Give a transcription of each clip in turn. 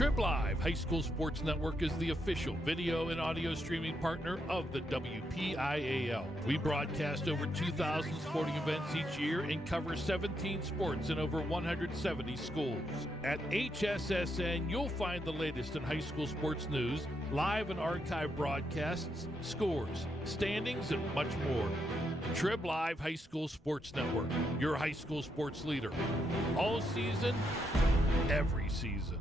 Trib Live High School Sports Network is the official video and audio streaming partner of the WPIAL. We broadcast over 2,000 sporting events each year and cover 17 sports in over 170 schools. At HSSN, you'll find the latest in high school sports news, live and archive broadcasts, scores, standings, and much more. Trib Live High School Sports Network, your high school sports leader. All season, every season.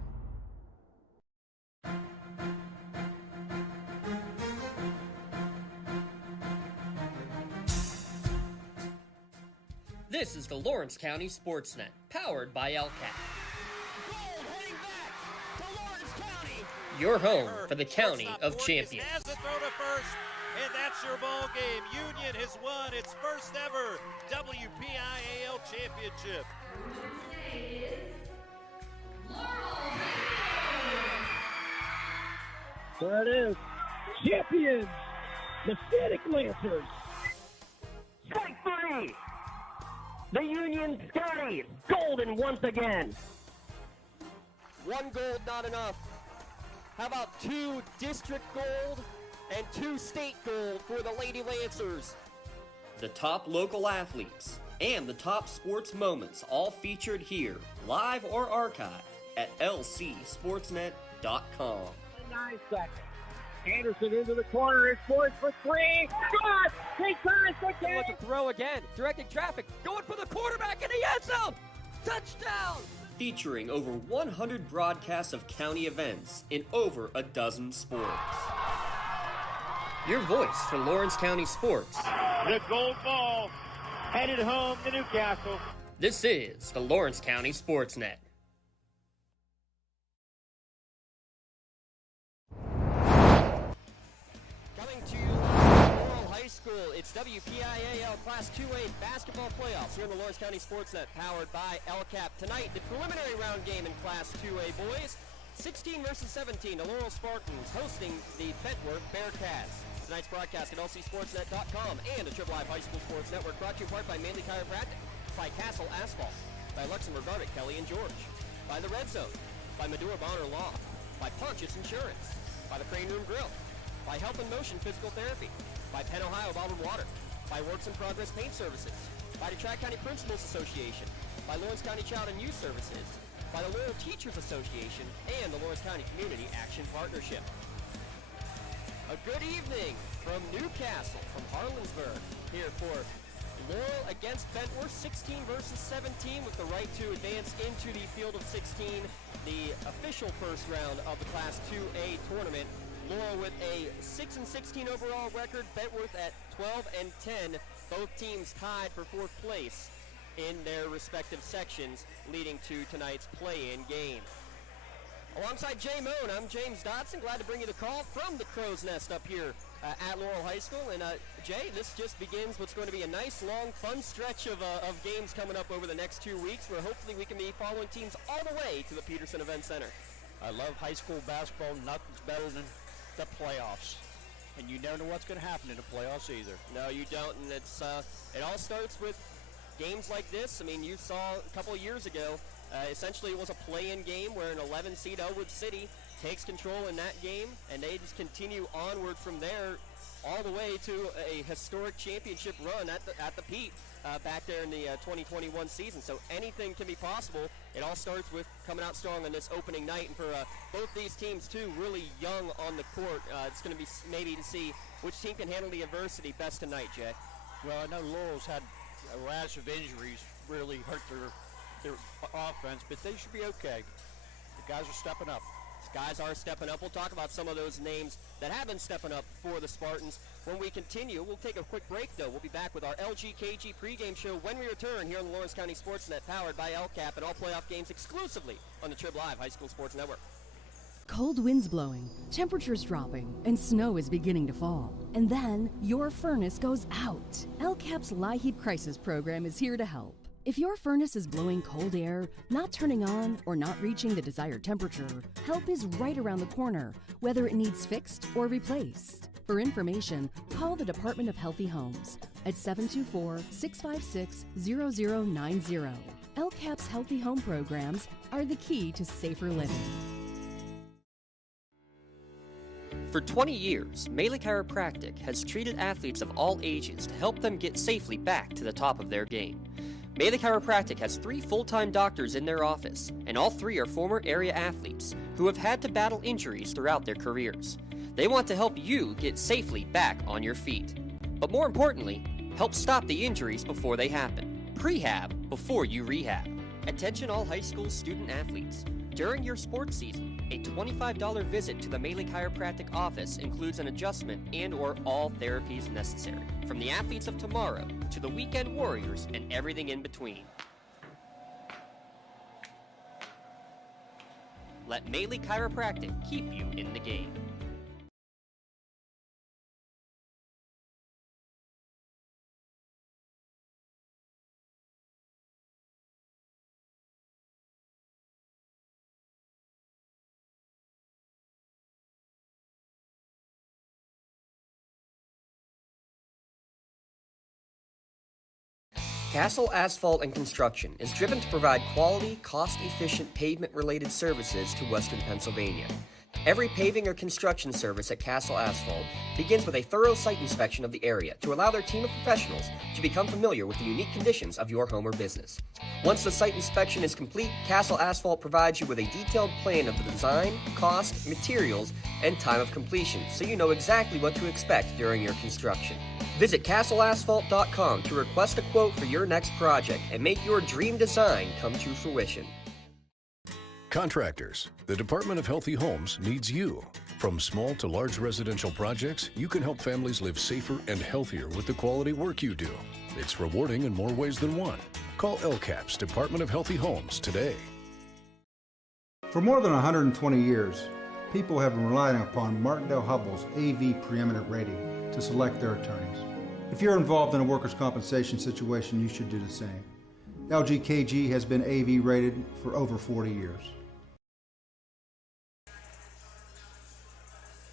This is the Lawrence County SportsNet, powered by LCAT. Gold heading back to Lawrence County. Your home for the County of Champions. Has the throw to first, and that's your ball game. Union has won its first ever WPIAL championship. There it is. Champions, the Static Lancers. Strike three. The Union Scotties, golden once again. One gold, not enough. How about 2 district gold and 2 state gold for the Lady Lancers? The top local athletes and the top sports moments all featured here, live or archived at lcsportsnet.com. 9 seconds. Anderson into the corner. It's poised for three. Shot! He turns the Going to throw again, directing traffic, going for the quarterback in the end zone. Touchdown! Featuring over 100 broadcasts of county events in over a dozen sports. Your voice for Lawrence County sports. The gold ball headed home to Newcastle. This is the Lawrence County SportsNet. Coming to Laurel High School, it's WPIAL Class 2A basketball playoffs here in the Lawrence County SportsNet, powered by LCAP. Tonight, the preliminary round game in Class 2A boys, 16 versus 17, the Laurel Spartans hosting the Bentworth Bearcats. Tonight's broadcast at lcsportsnet.com and the Trib Live High School Sports Network, brought to you in part by Manley Chiropractic, by Castle Asphalt, by Luxembourg Garlic, Kelly and George, by The Red Zone, by Medora Bonner Law, by Pontius Insurance, by the Crane Room Grill, by Health and Motion Physical Therapy, by Penn Ohio Bottled Water, by Works in Progress Paint Services, by the Tri-County Principals Association, by Lawrence County Child and Youth Services, by the Laurel Teachers Association, and the Lawrence County Community Action Partnership. A good evening from Newcastle, from Harlansburg, here for Laurel against Bentworth, 16 versus 17, with the right to advance into the field of 16, the official first round of the Class 2A tournament. Laurel with a 6-16 overall record, Bentworth at 12-10, both teams tied for 4th place in their respective sections, leading to tonight's play-in game. Alongside Jay Moan, I'm James Dodson. Glad to bring you the call from the Crow's Nest up here at Laurel High School. And Jay, this just begins what's going to be a nice, long, fun stretch of games coming up over the next 2 weeks, where hopefully we can be following teams all the way to the Peterson Event Center. I love high school basketball. Nothing's better than the playoffs. And you never know what's going to happen in the playoffs either. No, you don't. And it's it all starts with games like this. I mean, you saw a couple of years ago, essentially it was a play-in game where an 11-seed Elwood City takes control in that game, and they just continue onward from there all the way to a historic championship run at the Pete back there in the 2021 season. So anything can be possible. It all starts with coming out strong on this opening night, and for both these teams too, really young on the court. It's going to be maybe to see which team can handle the adversity best tonight, Jay. Well, I know Laurel's had a rash of injuries really hurt their offense, but they should be okay. The guys are stepping up. Guys are stepping up. We'll talk about some of those names that have been stepping up for the Spartans when we continue. We'll take a quick break, though. We'll be back with our LGKG pregame show when we return here on the Lawrence County SportsNet, powered by LCAP, and all playoff games exclusively on the Trib Live High School Sports Network. Cold winds blowing, temperatures dropping, and snow is beginning to fall. And then your furnace goes out. LCAP's LIHEAP Crisis Program is here to help. If your furnace is blowing cold air, not turning on, or not reaching the desired temperature, help is right around the corner, whether it needs fixed or replaced. For information, call the Department of Healthy Homes at 724-656-0090. LCAP's Healthy Home programs are the key to safer living. For 20 years, Melee Chiropractic has treated athletes of all ages to help them get safely back to the top of their game. Melee Chiropractic has 3 full-time doctors in their office, and all 3 are former area athletes who have had to battle injuries throughout their careers. They want to help you get safely back on your feet. But more importantly, help stop the injuries before they happen. Prehab before you rehab. Attention all high school student athletes. During your sports season, a $25 visit to the Melee Chiropractic office includes an adjustment and/or all therapies necessary, from the athletes of tomorrow to the weekend warriors and everything in between. Let Melee Chiropractic keep you in the game. Castle Asphalt and Construction is driven to provide quality, cost-efficient pavement-related services to Western Pennsylvania. Every paving or construction service at Castle Asphalt begins with a thorough site inspection of the area to allow their team of professionals to become familiar with the unique conditions of your home or business. Once the site inspection is complete, Castle Asphalt provides you with a detailed plan of the design, cost, materials, and time of completion, so you know exactly what to expect during your construction. Visit castleasphalt.com to request a quote for your next project and make your dream design come to fruition. Contractors, the Department of Healthy Homes needs you. From small to large residential projects, you can help families live safer and healthier with the quality work you do. It's rewarding in more ways than one. Call LCAP's Department of Healthy Homes today. For more than 120 years, people have been relying upon Martindale Hubbell's AV preeminent rating to select their attorneys. If you're involved in a workers' compensation situation, you should do the same. LGKG has been AV rated for over 40 years.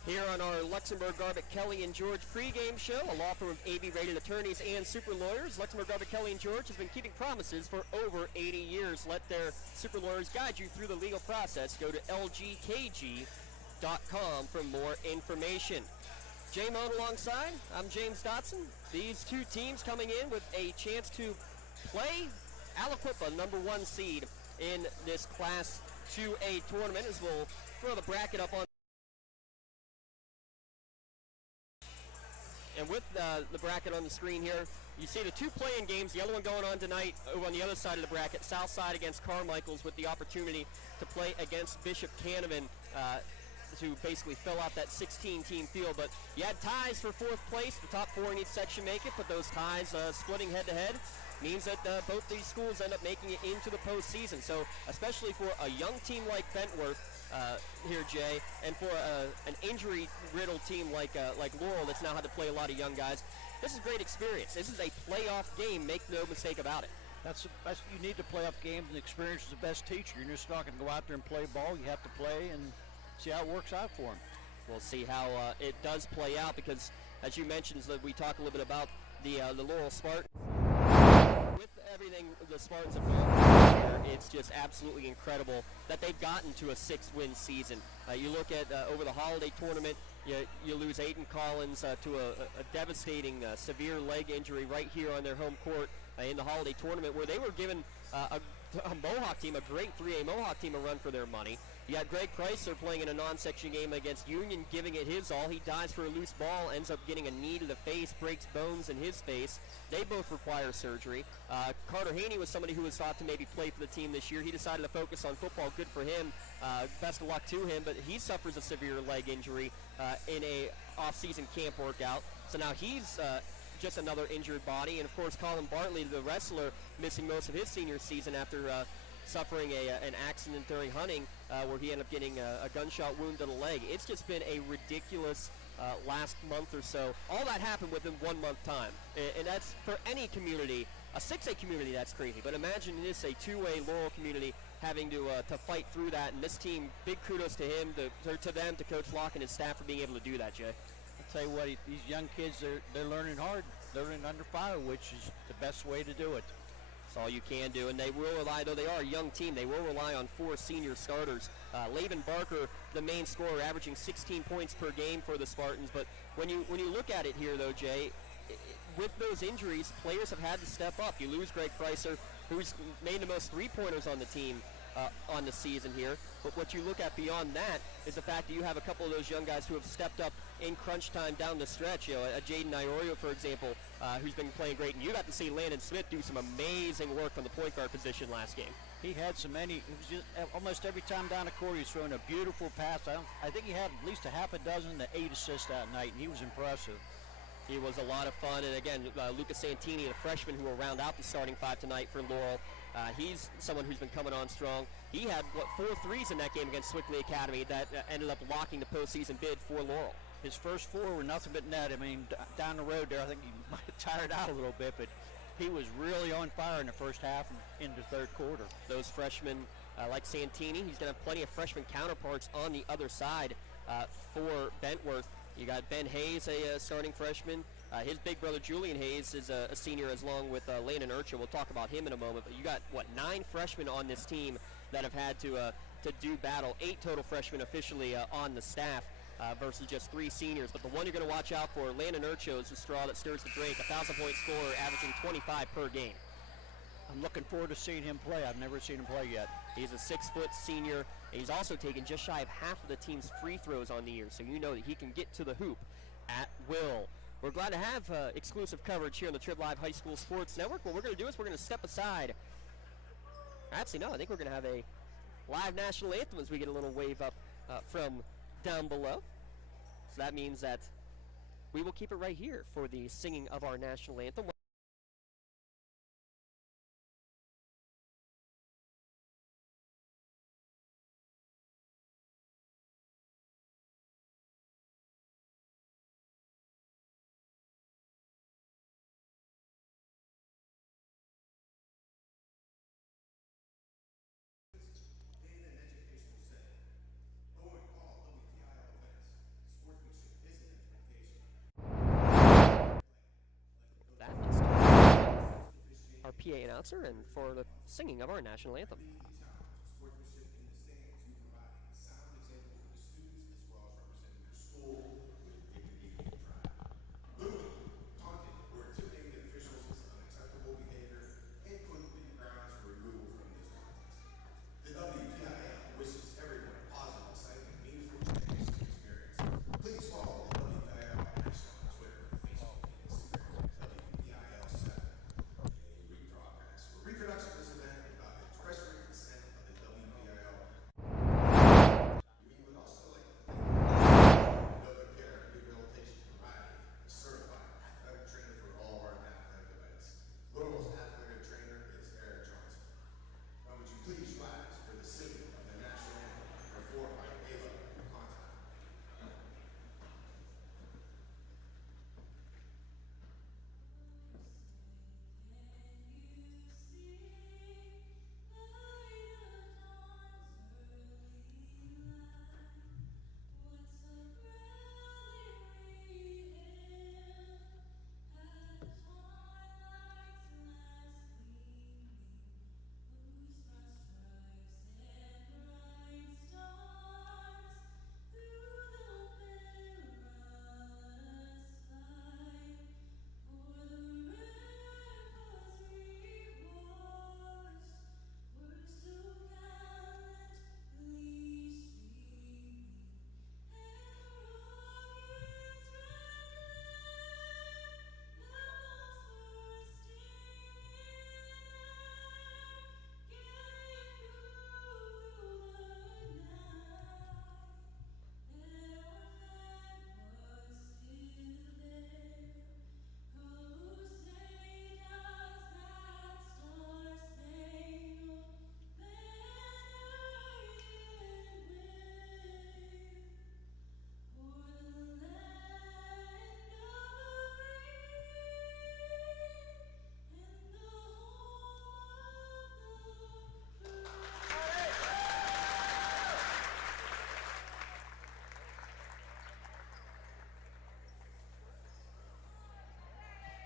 Here on our Luxembourg, Garbutt, Kelly and George pregame show, a law firm of AV-rated attorneys and super lawyers. Luxembourg, Garbutt, Kelly and George has been keeping promises for over 80 years. Let their super lawyers guide you through the legal process. Go to lgkg.com for more information. Jay Moan alongside, I'm James Dotson. These two teams coming in with a chance to play Aliquippa, number 1 seed in this Class 2A tournament, as we'll throw the bracket up on. And with the bracket on the screen here, you see the 2 play-in games, the other one going on tonight over on the other side of the bracket, Southside against Carmichael's, with the opportunity to play against Bishop Canevin to basically fill out that 16-team field. But you had ties for 4th place. The top 4 in each section make it, but those ties splitting head-to-head means that both these schools end up making it into the postseason. So especially for a young team like Bentworth here, Jay, and for an injury-riddled team like Laurel that's now had to play a lot of young guys, this is a great experience. This is a playoff game. Make no mistake about it. That's you need to playoff games, and experience is the best teacher. You're just not going to go out there and play ball. You have to play and see how it works out for them. We'll see how it does play out, because as you mentioned, we talk a little bit about the Laurel Spartans. With everything the Spartans have gone through here, it's just absolutely incredible that they've gotten to a 6-win season. You look at over the holiday tournament, you lose Aiden Collins to a devastating severe leg injury right here on their home court in the holiday tournament, where they were given a Mohawk team, a great 3A Mohawk team, a run for their money. You got Greg Chrysler playing in a non-section game against Union, giving it his all. He dives for a loose ball, ends up getting a knee to the face, breaks bones in his face. They both require surgery. Carter Haney was somebody who was thought to maybe play for the team this year. He decided to focus on football. Good for him. Best of luck to him, but he suffers a severe leg injury in a off-season camp workout. So now he's just another injured body. And, of course, Colin Bartley, the wrestler, missing most of his senior season after suffering an accident during hunting where he ended up getting a gunshot wound to the leg. It's just been a ridiculous last month or so. All that happened within 1 month time. And that's, for any community, a 6A community, that's crazy. But imagine this, a 2A Laurel community, having to fight through that. And this team, big kudos to him, to them, to Coach Locke and his staff for being able to do that, Jay. I'll tell you what, these young kids, they're learning hard. They're learning under fire, which is the best way to do it. All you can do, and they will rely, though they are a young team, they will rely on 4 senior starters Laban Barker, the main scorer, averaging 16 points per game for the Spartans. But when you look at it here, though, Jay, with those injuries, players have had to step up. You lose Greg Pricer, who's made the most three-pointers on the team on the season here. But what you look at beyond that is the fact that you have a couple of those young guys who have stepped up in crunch time down the stretch. You know, Jaden Iorio, for example, who's been playing great. And you got to see Landon Smith do some amazing work on the point guard position last game. He had it was just almost every time down the court he was throwing a beautiful pass. I think he had at least a half a dozen to 8 assists that night, and he was impressive. He was a lot of fun, and again, Lucas Santini, the freshman who will round out the starting 5 tonight for Laurel. He's someone who's been coming on strong. He had, 4 threes in that game against Swickley Academy that ended up locking the postseason bid for Laurel. His first 4 were nothing but net. I mean, down the road there, I think he might have tired out a little bit, but he was really on fire in the first half and into third quarter. Those freshmen, like Santini, he's going to have plenty of freshman counterparts on the other side for Bentworth. You got Ben Hayes, a starting freshman. His big brother Julian Hayes is a senior, as long with Landon Urchin. We'll talk about him in a moment. But you got 9 freshmen on this team that have had to do battle. 8 total freshmen officially on the staff versus just 3 seniors. But the one you're going to watch out for, Landon Urchin, is the straw that stirs the drink. 1,000-point scorer, averaging 25 per game. I'm looking forward to seeing him play. I've never seen him play yet. He's a 6-foot senior. And he's also taken just shy of half of the team's free throws on the year, so you know that he can get to the hoop at will. We're glad to have exclusive coverage here on the Trib Live High School Sports Network. What we're going to do is we're going to step aside. Actually, no, I think we're going to have a live national anthem as we get a little wave up from down below. So that means that we will keep it right here for the singing of our national anthem. PA announcer, and for the singing of our national anthem.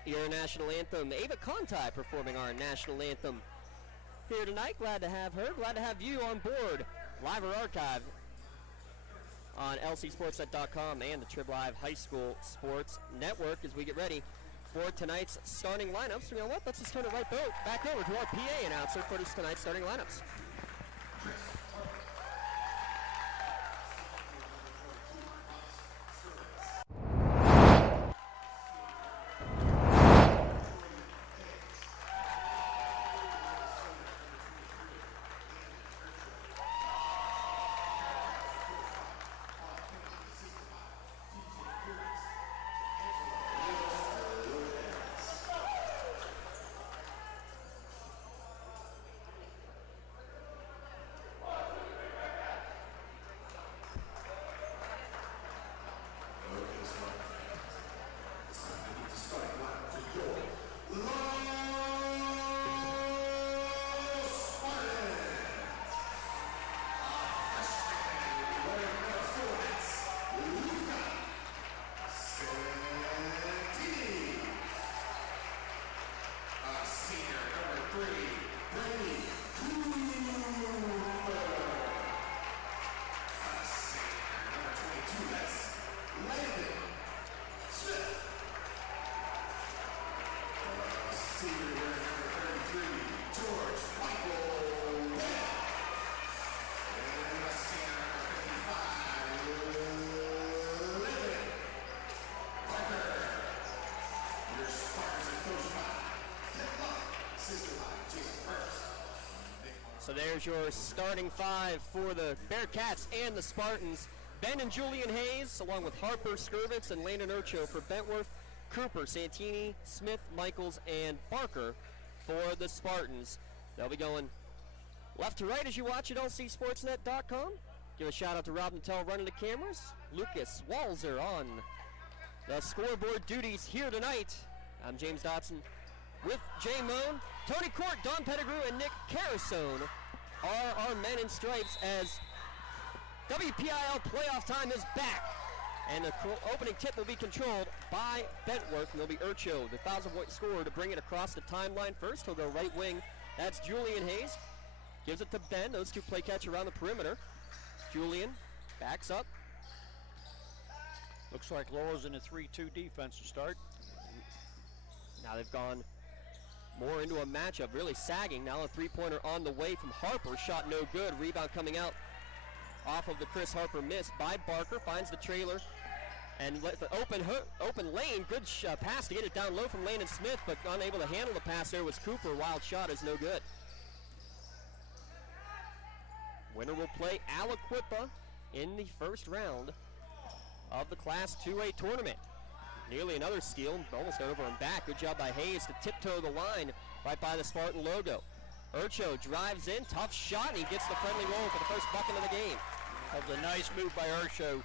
Your national anthem, Ava Conti performing our national anthem here tonight. Glad to have her, glad to have you on board live or archive on lcsportsnet.com and the Trib Live High School Sports Network as we get ready for tonight's starting lineups. You know what? Let's just turn it right back over to our PA announcer for tonight's starting lineups. So there's your starting five for the Bearcats and the Spartans. Ben and Julian Hayes, along with Harper, Skirvitz, and Landon Urcho for Bentworth, Cooper, Santini, Smith, Michaels, and Barker for the Spartans. They'll be going left to right as you watch at lcsportsnet.com. Give a shout out to Rob Nattel running the cameras. Lucas Walzer on the scoreboard duties here tonight. I'm James Dotson with Jay Moan. Tony Court, Don Pettigrew, and Nick Carasone are our men in stripes as WPIAL playoff time is back. And the opening tip will be controlled by Bentworth, and there'll be Urcho, the 1,000-point scorer, to bring it across the timeline first. He'll go right wing. That's Julian Hayes. Gives it to Ben. Those two play catch around the perimeter. Julian backs up. Looks like Laurel's in a 3-2 defense to start. Now they've gone more into a matchup, really sagging. Now a three-pointer on the way from Harper. Shot no good. Rebound coming out off of the Chris Harper miss by Barker. Finds the trailer and let the open lane. Good pass to get it down low from Landon Smith, but unable to handle the pass there was Cooper. Wild shot is no good. Winner will play Aliquippa in the first round of the Class 2A tournament. Nearly another steal, almost over and back. Good job by Hayes to tiptoe the line right by the Spartan logo. Urcho drives in, tough shot, and he gets the friendly roll for the first bucket of the game. That was a nice move by Urcho.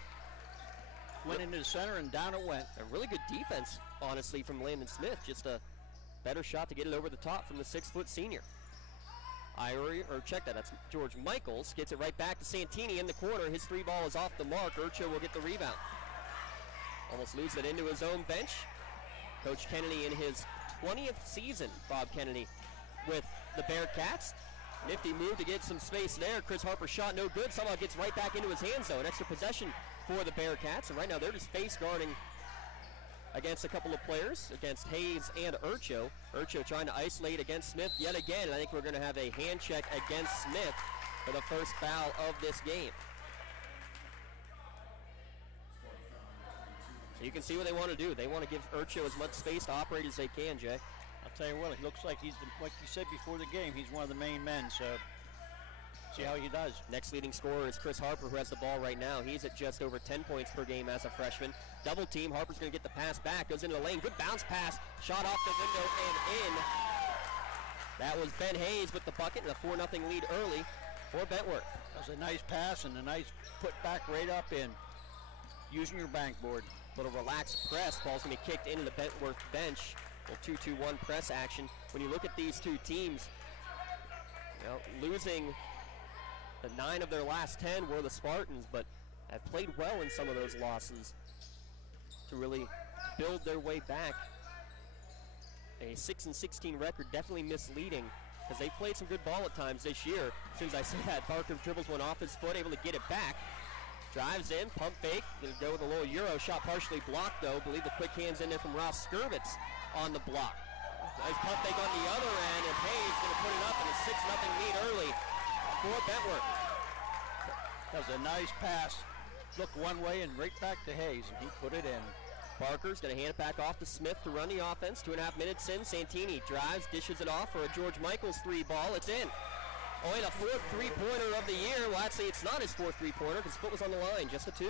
Went into the center and down it went. A really good defense, honestly, from Landon Smith. Just a better shot to get it over the top from the 6-foot senior. That's George Michaels. Gets it right back to Santini in the corner. His three ball is off the mark. Urcho will get the rebound. Almost loses it into his own bench. Coach Kennedy in his 20th season, Bob Kennedy, with the Bearcats. Nifty move to get some space there. Chris Harper shot no good. Somehow gets right back into his hands, though. An extra possession for the Bearcats. And right now they're just face guarding against a couple of players, against Hayes and Urcho. Urcho trying to isolate against Smith yet again. And I think we're going to have a hand check against Smith for the first foul of this game. So you can see what they want to do. They want to give Urcho as much space to operate as they can, Jay. I'll tell you what, it looks like he's, like you said before the game, he's one of the main men, so see how he does. Next leading scorer is Chris Harper, who has the ball right now. He's at just over 10 points per game as a freshman. Double team, Harper's going to get the pass back, goes into the lane, good bounce pass, shot off the window and in. That was Ben Hayes with the bucket and a 4-0 lead early for Bentworth. That was a nice pass and a nice put back right up in, using your bank board. Little relaxed press. Ball's going to be kicked into the Bentworth bench. Little 2-2-1 press action. When you look at these two teams, losing the 9 of their last 10 were the Spartans, but have played well in some of those losses to really build their way back. A 6-16 record, definitely misleading because they played some good ball at times this year. As soon as I say that, Barker dribbles one off his foot, able to get it back. Drives in, pump fake, gonna go with a little Euro shot, partially blocked though. Believe the quick hands in there from Ross Skirvitz on the block. Nice pump fake on the other end, and Hayes gonna put it up, and a 6-0 lead early for Bentworth. That was a nice pass. Look one way and right back to Hayes, and he put it in. Barker's going to hand it back off to Smith to run the offense. 2.5 minutes in. Santini drives, dishes it off for a George Michaels 3 ball. It's in. Oh, and a 4th three-pointer of the year. Well, actually, it's not his 4th three-pointer because foot was on the line, just a 2.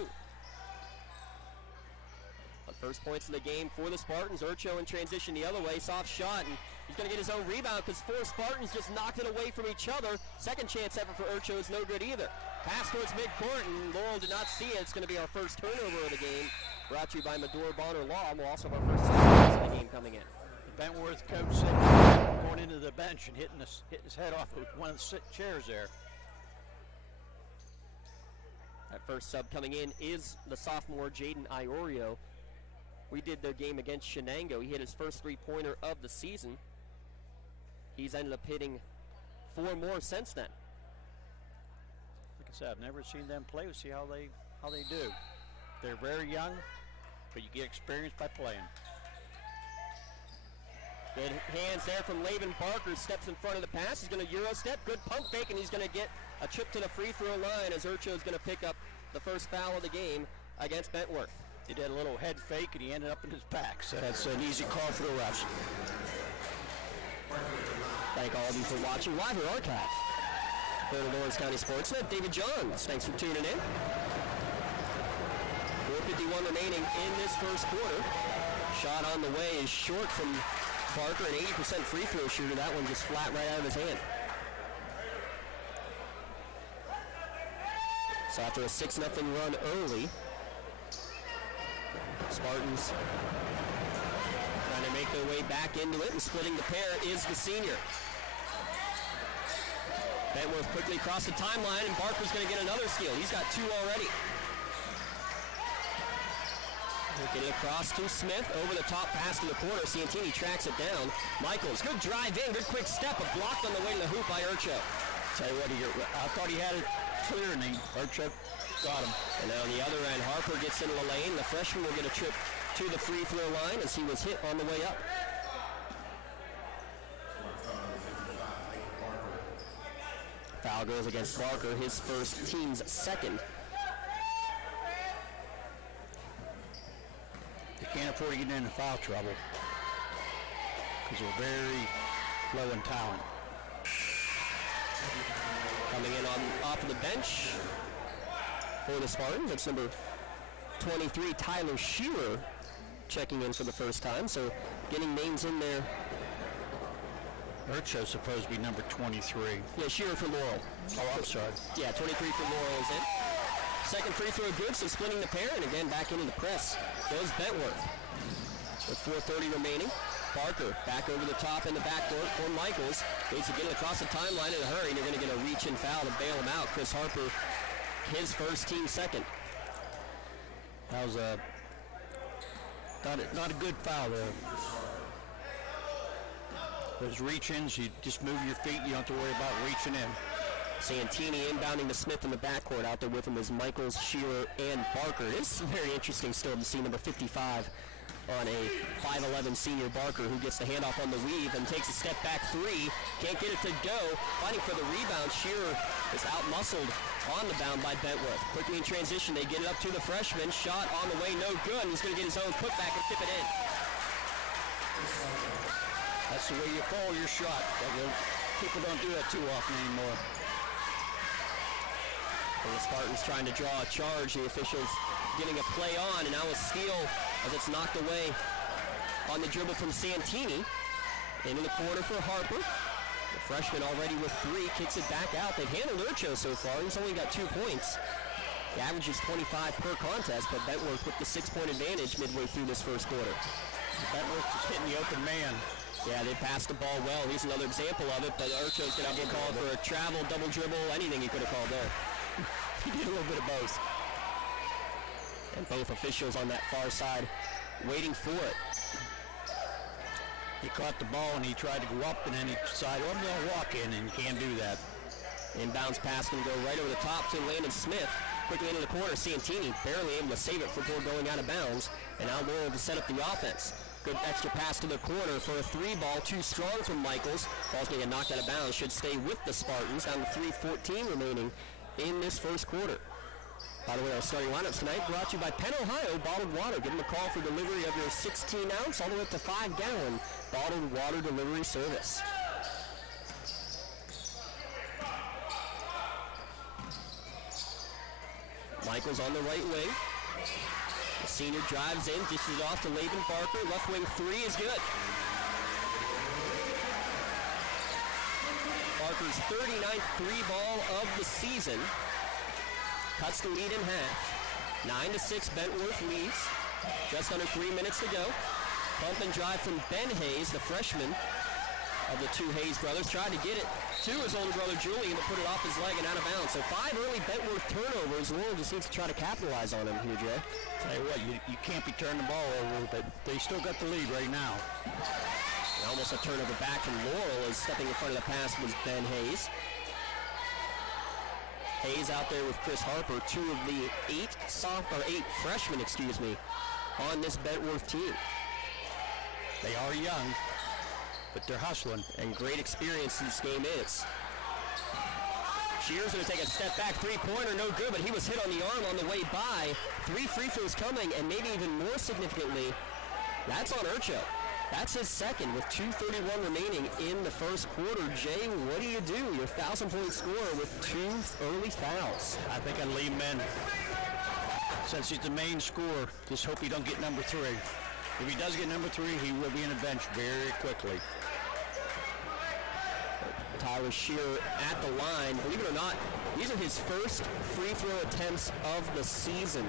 On first points of the game for the Spartans. Urcho in transition the other way. Soft shot, and he's going to get his own rebound because 4 Spartans just knocked it away from each other. Second chance effort for Urcho is no good either. Pass towards midcourt, and Laurel did not see it. It's going to be our first turnover of the game. Brought to you by Medora Bonner Law. We'll also have our first set of the game coming in. The Bentworth coach said going into the bench and hitting his head off with one of the chairs there. That first sub coming in is the sophomore Jaden Iorio. We did the game against Shenango. He hit his first 3-pointer of the season. He's ended up hitting 4 more since then. Like I said, I've never seen them play. We'll see how they do. They're very young, but you get experience by playing. Good hands there from Laban Barker. Steps in front of the pass. He's going to Euro step. Good pump fake, and he's going to get a trip to the free throw line as Urcho is going to pick up the first foul of the game against Bentworth. He did a little head fake, and he ended up in his back. So that's an easy call for the refs. Thank all of you for watching live or archive. Here to Lawrence County SportsNet, David Johns. Thanks for tuning in. 4:51 remaining in this first quarter. Shot on the way is short from Barker, an 80% free throw shooter. That one just flat right out of his hand. So after a 6-0 run early, Spartans trying to make their way back into it, and splitting the pair is the senior. Bentworth quickly across the timeline, and Barker's going to get another steal. He's got 2 already. We'll get it across to Smith, over the top pass to the corner. Santini tracks it down. Michaels, good drive in, good quick step, but blocked on the way to the hoop by Urcho. Tell you what, I thought he had it clear, and Urcho got him. And now on the other end, Harper gets into the lane. The freshman will get a trip to the free throw line as he was hit on the way up. Foul goes against Barker, his first, team's second. They can't afford to get into foul trouble because they're very low in talent. Coming in off of the bench for the Spartans, that's number 23, Tyler Shearer, checking in for the first time. So getting names in there. Urcho's supposed to be number 23. Yeah, Shearer for Laurel. Oh, I'm sorry. Yeah, 23 for Laurel is in. Second free throw good, so splitting the pair, and again back into the press goes Bentworth. With 4:30 remaining, Barker back over the top in the backcourt for Michaels. Needs to get it across the timeline in a hurry, and you're going to get a reach and foul to bail him out. Chris Harper, his first, team second. That was not a good foul there. Those reach-ins, you just move your feet, you don't have to worry about reaching in. Santini inbounding to Smith in the backcourt. Out there with him is Michaels, Shearer, and Barker. It's very interesting still to see number 55 on a 5'11 senior Barker who gets the handoff on the weave and takes a step back 3. Can't get it to go. Fighting for the rebound. Shearer is out-muscled on the bound by Bentworth. Quickly in transition, they get it up to the freshman. Shot on the way, no good. He's going to get his own putback and tip it in. That's the way you call your shot. People don't do that too often anymore. And the Spartans trying to draw a charge. The officials getting a play on, and now a steal as it's knocked away on the dribble from Santini. Into the corner for Harper. The freshman already with 3, kicks it back out. They've handled Urcho so far. He's only got 2 points. The average is 25 per contest, but Bentworth with the 6-point advantage midway through this first quarter. Bentworth is hitting the open man. Yeah, they passed the ball well. Here's another example of it, but Urcho's going to get called for a travel, double dribble, anything he could have called there. He did a little bit of both. And both officials on that far side waiting for it. He caught the ball and he tried to go up and then he decided, I'm going to walk in, and you can't do that. Inbounds pass going to go right over the top to Landon Smith. Quickly into the corner, Santini barely able to save it before going out of bounds. And now Laurel to set up the offense. Good extra pass to the corner for a 3-ball, too strong from Michaels. Ball's going to get knocked out of bounds, should stay with the Spartans. Down to 3:14 remaining in this first quarter. By the way, our starting lineups tonight brought to you by Penn Ohio Bottled Water. Give them a call for delivery of your 16-ounce all the way up to 5-gallon bottled water delivery service. Michaels on the right wing. The senior drives in, dishes it off to Laban Barker. Left wing 3 is good. Barker's 39th 3-ball of the season. Cuts the lead in half. 9-6, Bentworth leads. Just under 3 minutes to go. Pump and drive from Ben Hayes, the freshman of the two Hayes brothers. Tried to get it to his older brother Julian to put it off his leg and out of bounds. So 5 early Bentworth turnovers. Laurel just needs to try to capitalize on them here, Jay. Tell you what, you can't be turning the ball over, but they still got the lead right now. And almost a turnover back from Laurel as stepping in front of the pass was Ben Hayes. Hayes out there with Chris Harper, 2 of the 8 freshmen, on this Bentworth team. They are young, but they're hustling. And great experience this game is. Shear's going to take a step back, 3-pointer, no good, but he was hit on the arm on the way by. 3 free throws coming, and maybe even more significantly, that's on Urcho. That's his second with 2:31 remaining in the first quarter. Jay, what do you do? Your 1,000-point scorer with 2 early fouls. I think I'd leave him in. Since he's the main scorer, just hope he don't get number 3. If he does get number 3, he will be in the bench very quickly. Tyler Shear at the line. Believe it or not, these are his first free throw attempts of the season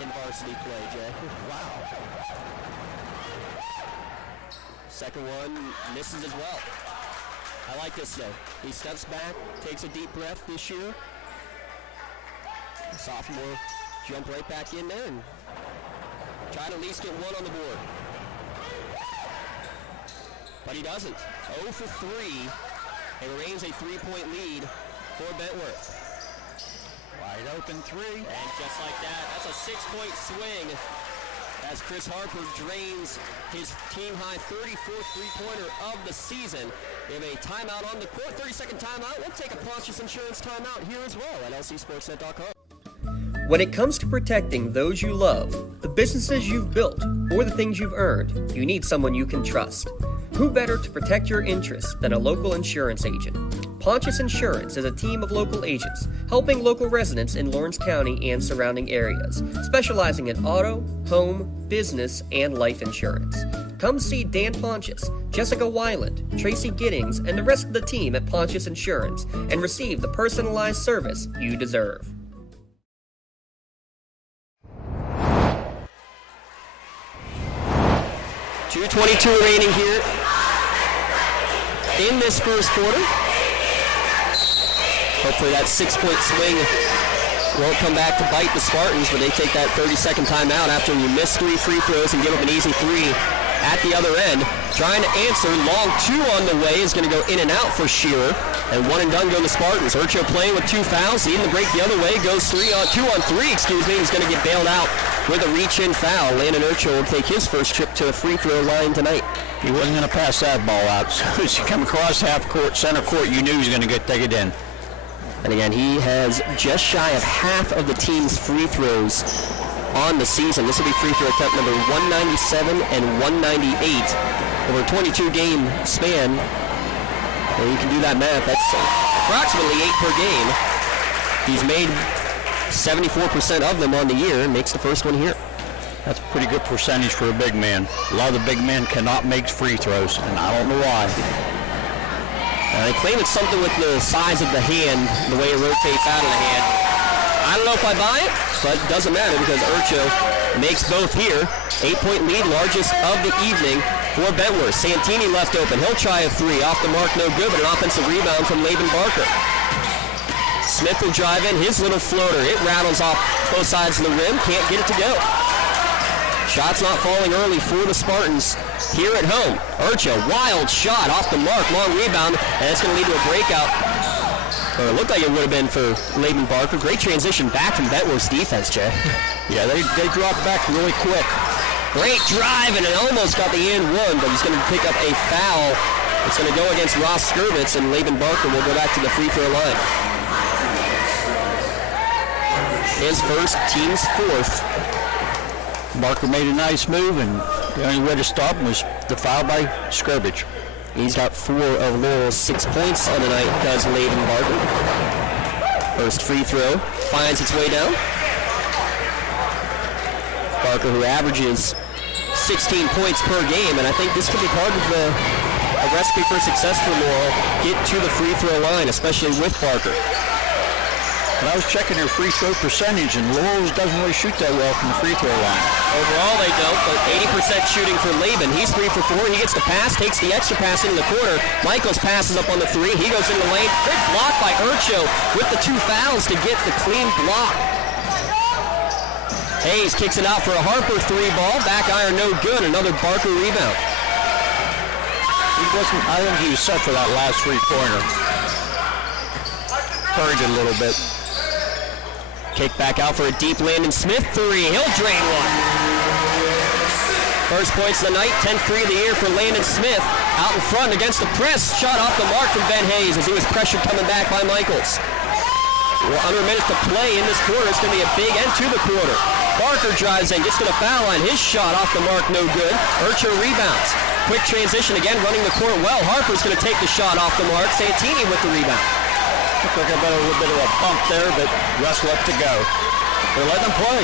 in varsity play, Jay. Wow. Second one misses as well. I like this though. He steps back, takes a deep breath this year. Sophomore jump right back in there and try to at least get 1 on the board. But he doesn't. 0 for 3. It remains a 3-point lead for Bentworth. Wide open 3. And just like that, that's a 6-point swing as Chris Harper drains his team-high 34th three-pointer of the season. We have a timeout on the court, 30-second timeout. We'll take a Pontius Insurance timeout here as well at lcsportsnet.com. When it comes to protecting those you love, the businesses you've built, or the things you've earned, you need someone you can trust. Who better to protect your interests than a local insurance agent? Pontius Insurance is a team of local agents helping local residents in Lawrence County and surrounding areas, specializing in auto, home, business, and life insurance. Come see Dan Pontius, Jessica Weiland, Tracy Giddings, and the rest of the team at Pontius Insurance and receive the personalized service you deserve. .222 remaining here in this first quarter. Hopefully that 6-point swing won't come back to bite the Spartans, but they take that 30-second timeout after you miss 3 free throws and give up an easy 3 at the other end. Trying to answer, long 2 on the way is going to go in and out for Shearer, and 1 and done go the Spartans. Urcho playing with 2 fouls, even the break the other way, goes 2 on 3, He's going to get bailed out with a reach-in foul. Landon Urcho will take his first trip to the free throw line tonight. He wasn't going to pass that ball out. So as you come across half court, center court, you knew he was going to take it in. And again, he has just shy of half of the team's free throws on the season. This will be free throw attempt number 197 and 198 over a 22-game span. Well, you can do that math. That's approximately 8 per game. He's made 74% of them on the year and makes the first one here. That's a pretty good percentage for a big man. A lot of the big men cannot make free throws, and I don't know why. They claim it's something with the size of the hand, the way it rotates out of the hand. I don't know if I buy it, but it doesn't matter because Urcho makes both here. 8-point lead, largest of the evening for Bentworth. Santini left open. He'll try a 3. Off the mark, no good, but an offensive rebound from Laban Barker. Smith will drive in his little floater. It rattles off both sides of the rim. Can't get it to go. Shots not falling early for the Spartans here at home. Urcha, wild shot off the mark, long rebound, and it's going to lead to a breakout. Or it looked like it would have been for Laban Barker. Great transition back from Bentworth's defense, Jay. Yeah, they dropped back really quick. Great drive, and it almost got the and one, but he's going to pick up a foul. It's going to go against Ross Skirvitz, and Laban Barker will go back to the free throw line. His first, team's fourth. Barker made a nice move, and the only way to stop him was the foul by Skirvitz. He's got 4 of Laurel's 6 points on the night, does Laban Barker. First free throw finds its way down. Barker, who averages 16 points per game, and I think this could be part of a recipe for success for Laurel. Get to the free throw line, especially with Barker. And I was checking their free throw percentage, and Laurel doesn't really shoot that well from the free throw line. Overall, they don't, but 80% shooting for Laban. He's 3 for 4. He gets the pass, takes the extra pass into the corner. Michaels passes up on the 3. He goes into the lane. Good block by Urcho with the 2 fouls to get the clean block. Hayes kicks it out for a Harper 3 ball. Back iron, no good. Another Barker rebound. I think he was set for that last 3-pointer. Hurried it a little bit. Kick back out for a deep Landon Smith 3. He'll drain one. First points of the night, 10th 3 of the year for Landon Smith. Out in front against the press. Shot off the mark from Ben Hayes as he was pressured coming back by Michaels. Well, under a minute to play in this quarter. It's going to be a big end to the quarter. Barker drives in, gets to the foul line. His shot off the mark, no good. Urcha rebounds. Quick transition again, running the court well. Harper's going to take the shot off the mark. Santini with the rebound. Looks like a little bit of a bump there, but rest left to go. They're letting them play.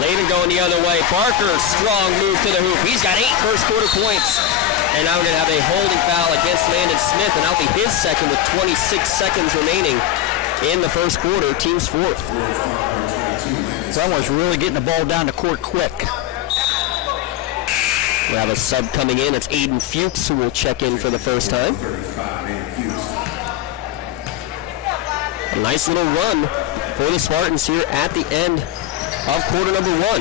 Laban going the other way. Barker, strong move to the hoop. He's got 8 first quarter points. And now we're going to have a holding foul against Landon Smith, and that'll be his second with 26 seconds remaining in the first quarter. Team's fourth. Someone's really getting the ball down the court quick. We have a sub coming in. It's Aiden Fuchs who will check in for the first time. A nice little run for the Spartans here at the end of quarter number 1.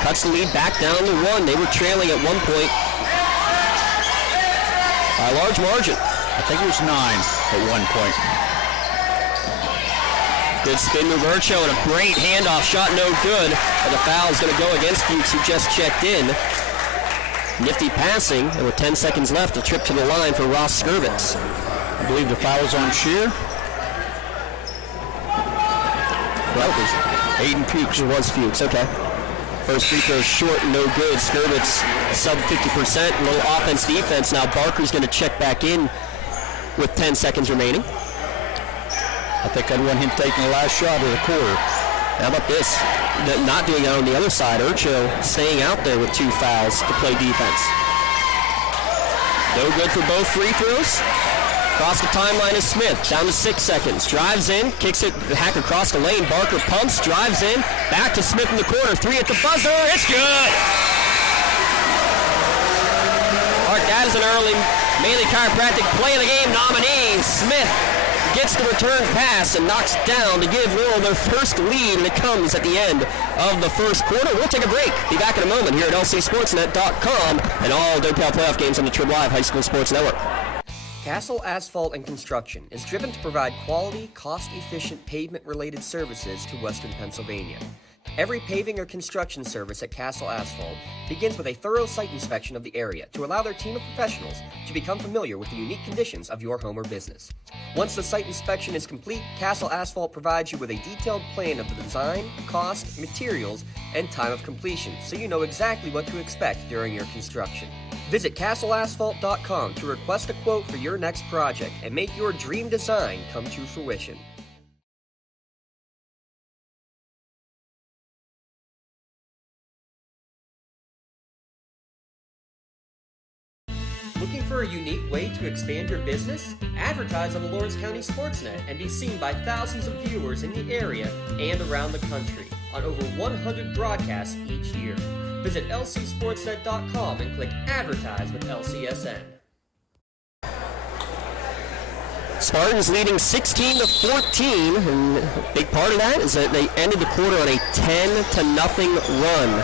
Cuts the lead back down to 1. They were trailing at one point by a large margin. I think it was 9 at one point. Good spin move, Urcho, and a great handoff shot, no good. And the foul is going to go against Fuchs, who just checked in. Nifty passing, and with 10 seconds left, a trip to the line for Ross Skirvitz. I believe the foul is on Shear. Well, Aiden Fuchs. It was Fuchs, okay. First free throw short, no good. Skirvitz sub 50%, a little offense defense. Now Barker's going to check back in with 10 seconds remaining. I think I'd want him taking the last shot of the quarter. How about this? Not doing it on the other side. Urcho staying out there with 2 fouls to play defense. No good for both free throws. Across the timeline is Smith, down to 6 seconds. Drives in, kicks it back across the lane. Barker pumps, drives in, back to Smith in the corner. 3 at the buzzer, it's good! All right, that is an early Maley Chiropractic Play of the Game nominee. Smith gets the return pass and knocks down to give Laurel their first lead, and it comes at the end of the first quarter. We'll take a break. Be back in a moment here at lcsportsnet.com and all WPIAL playoff games on the Trib Live High School Sports Network. Castle Asphalt and Construction is driven to provide quality, cost-efficient pavement-related services to Western Pennsylvania. Every paving or construction service at Castle Asphalt begins with a thorough site inspection of the area to allow their team of professionals to become familiar with the unique conditions of your home or business. Once the site inspection is complete, Castle Asphalt provides you with a detailed plan of the design, cost, materials, and time of completion, so you know exactly what to expect during your construction. Visit castleasphalt.com to request a quote for your next project and make your dream design come to fruition. Looking for a unique way to expand your business? Advertise on the Lawrence County SportsNet and be seen by thousands of viewers in the area and around the country on over 100 broadcasts each year. Visit lcsportsnet.com and click Advertise with LCSN. Spartans leading 16-14, and a big part of that is that they ended the quarter on a 10-0 run.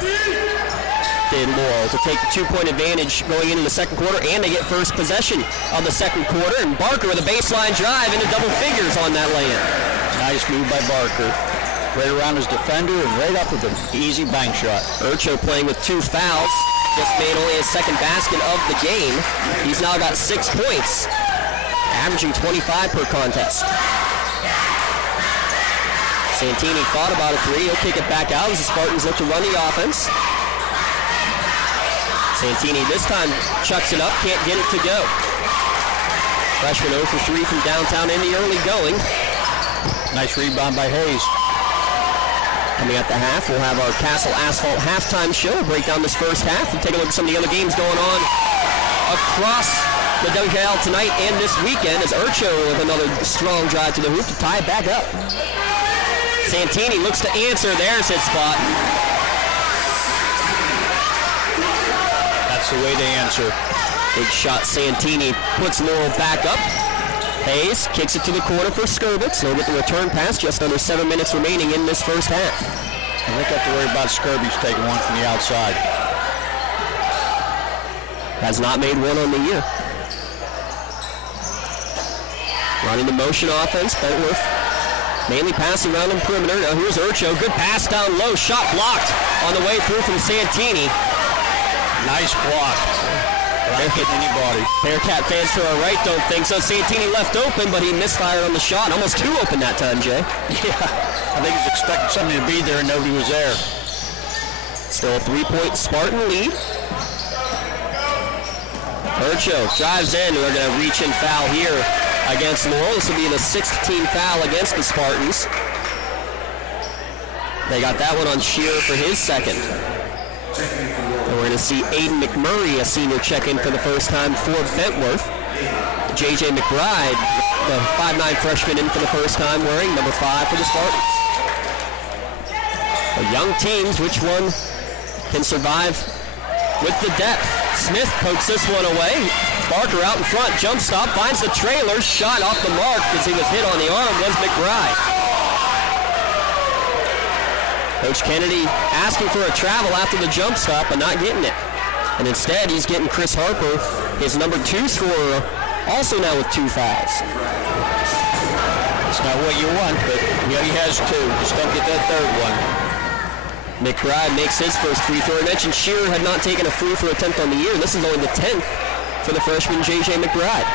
expected Laurel to take the 2-point advantage going into the second quarter, and they get first possession of the second quarter. And Barker with a baseline drive into double figures on that lay-in. Nice move by Barker. Right around his defender and right up with an easy bank shot. Urcho playing with 2 fouls. Just made only his second basket of the game. He's now got 6 points, averaging 25 per contest. Santini thought about a 3. He'll kick it back out as the Spartans look to run the offense. Santini this time chucks it up, can't get it to go. Freshman 0 for 3 from downtown in the early going. Nice rebound by Hayes. Coming at the half, we'll have our Castle Asphalt halftime show. We'll break down this first half and take a look at some of the other games going on across the WPIAL tonight and this weekend as Urcho with another strong drive to the hoop to tie it back up. Santini looks to answer. There's his spot. That's the way they answer. Big shot. Santini puts Laurel back up. Hayes kicks it to the corner for Skurbitz. They'll get the return pass, just under 7 minutes remaining in this first half. I don't have to worry about Skurbitz taking one from the outside. Has not made one on the year. Running the motion offense, Bentworth mainly passing around in perimeter. Now here's Urcho. Good pass down low. Shot blocked on the way through from Santini. Nice block. Right hitting anybody. Bearcat fans to our right don't think so. Santini left open, but he misfired on the shot. Almost 2 open that time, Jay. Yeah, I think he's expecting somebody to be there and nobody was there. Still a 3-point Spartan lead. Urcho drives in. We're going to reach and foul here against Laurel. This will be the 6th team foul against the Spartans. They got that one on Shearer for his second. And we're going to see Aiden McMurray, a senior, check in for the first time for Bentworth. J.J. McBride, the 5'9" freshman, in for the first time, wearing number 5 for the Spartans. The young teams, which one can survive with the depth? Smith pokes this one away. Barker out in front, jump stop, finds the trailer, shot off the mark as he was hit on the arm was McBride. Coach Kennedy asking for a travel after the jump stop, but not getting it. And instead, he's getting Chris Harper, his number 2 scorer, also now with 2 fouls. It's not what you want, but he only has 2. Just don't get that third one. McBride makes his first free throw. I mentioned Shearer had not taken a free throw attempt on the year. This is only the 10th for the freshman J.J. McBride.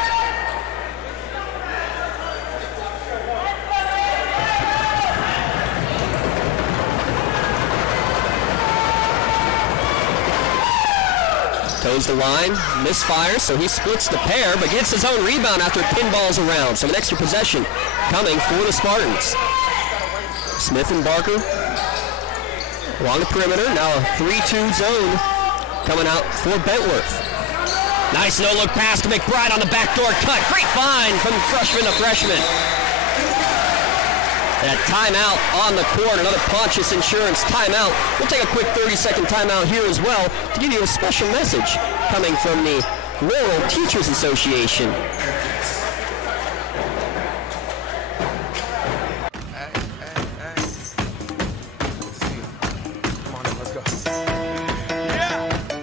Toes the line, misfires, so he splits the pair, but gets his own rebound after it pinballs around. So an extra possession coming for the Spartans. Smith and Barker along the perimeter. Now a 3-2 zone coming out for Bentworth. Nice no-look pass to McBride on the backdoor cut. Great find from freshman to freshman. That timeout on the court, another Pontius Insurance timeout. We'll take a quick 30-second timeout here as well to give you a special message coming from the Laurel Teachers Association.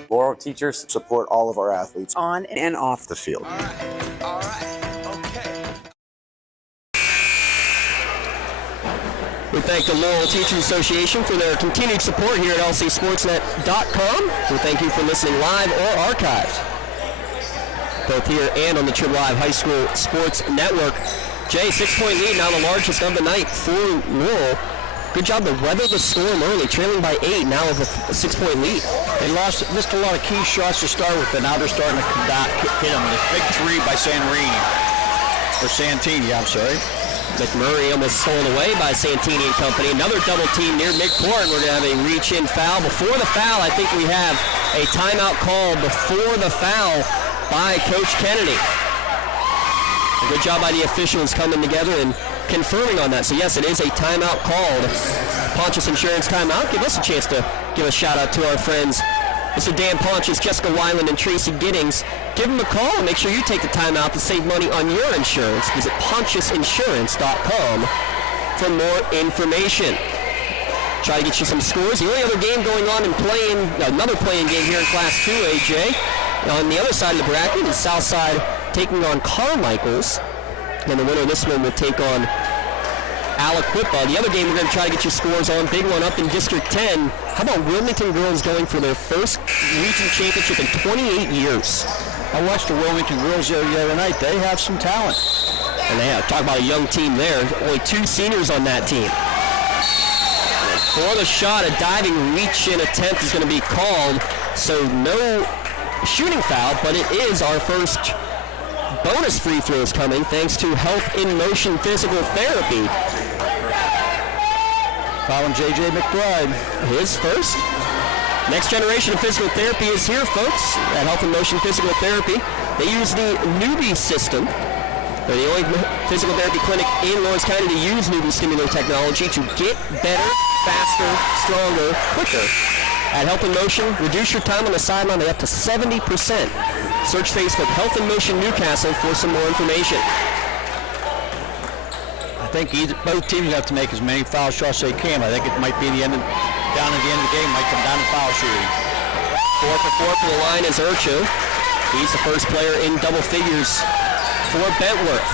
Laurel teachers support all of our athletes on and off the field. All right, okay. We thank the Laurel Teachers Association for their continued support here at lcsportsnet.com. We thank you for listening live or archived, both here and on the Trib Live High School Sports Network. Jay, 6-point lead, now the largest of the night for Laurel. Good job to weather the storm early, trailing by 8, now with a 6-point lead. They missed a lot of key shots to start with, but now they're starting to hit them. The big 3 by Santini, I'm sorry. McMurray almost stolen away by Santini and company. Another double team near midcourt. We're going to have a reach-in foul. Before the foul, I think we have a timeout call before the foul by Coach Kennedy. A good job by the officials coming together and confirming on that. So yes, it is a timeout called. Pontius Insurance timeout. Give us a chance to give a shout out to our friends, Mr. Dan Pontius, Jessica Weiland, and Tracy Giddings. Give them a call and make sure you take the time out to save money on your insurance. Visit PontiusInsurance.com for more information. try to get you some scores. The only other game going on in another playing game here in Class 2A, Jay. On the other side of the bracket is Southside taking on Carmichael's. And the winner of this one will take on Aliquippa. The other game we're going to try to get your scores on, big one up in District 10. How about Wilmington girls going for their first region championship in 28 years? I watched the Wilmington girls the other night. They have some talent. And they talk about a young team there. Only 2 seniors on that team. For the shot, a diving reach-in attempt is going to be called. So no shooting foul, but it is our first bonus free throws coming thanks to Health in Motion Physical Therapy. Following J.J. McBride. His first. Next generation of physical therapy is here, folks, at Health in Motion Physical Therapy. They use the Newbie system. They're the only physical therapy clinic in Lawrence County to use Newbie Stimular technology to get better, faster, stronger, quicker. At Health in Motion, reduce your time on the sideline by up to 70%. Search Facebook Health in Motion Newcastle for some more information. I think both teams have to make as many foul shots as they can. I think it might be down at the end of the game, might come down to foul shooting. 4 for 4 for the line is Urcho. He's the first player in double figures for Bentworth.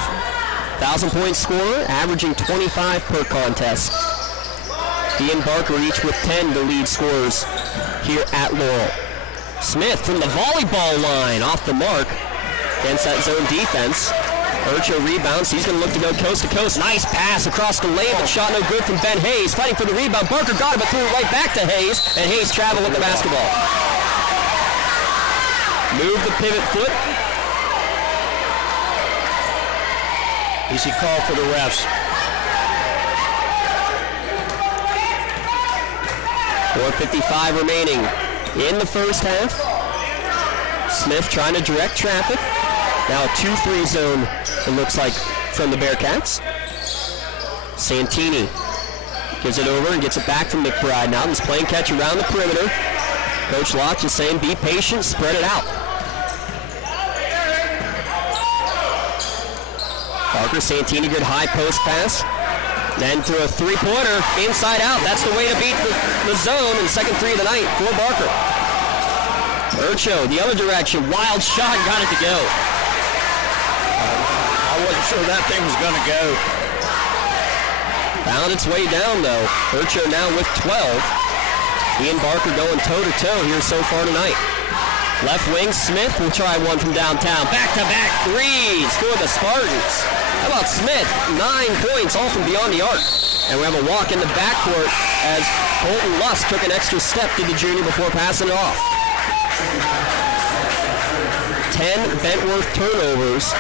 1,000-point scorer, averaging 25 per contest. He and Barker each with 10 to lead scorers here at Laurel. Smith from the volleyball line off the mark against that zone defense. Urcho rebounds. He's going to look to go coast to coast. Nice pass across the lane, but shot no good from Ben Hayes. Fighting for the rebound. Barker got it, but threw it right back to Hayes, and Hayes traveled with the basketball. Move the pivot foot. Easy call for the refs. 4:55 remaining in the first half. Smith trying to direct traffic. Now a 2-3 zone, it looks like, from the Bearcats. Santini gives it over and gets it back from McBride. Now he's playing catch around the perimeter. Coach Locke is saying be patient, spread it out. Parker Santini, good high post pass. Then through a 3-pointer, inside out. That's the way to beat the zone, and second 3 of the night for Barker. Urcho, the other direction, wild shot, got it to go. I wasn't sure that thing was going to go. Found its way down, though. Urcho now with 12. He and Barker going toe-to-toe here so far tonight. Left wing, Smith will try one from downtown. Back-to-back threes for the Spartans. How about Smith? 9 points, all from beyond the arc. And we have a walk in the backcourt as Colton Lusk took an extra step to the junior before passing it off. 10 Bentworth turnovers.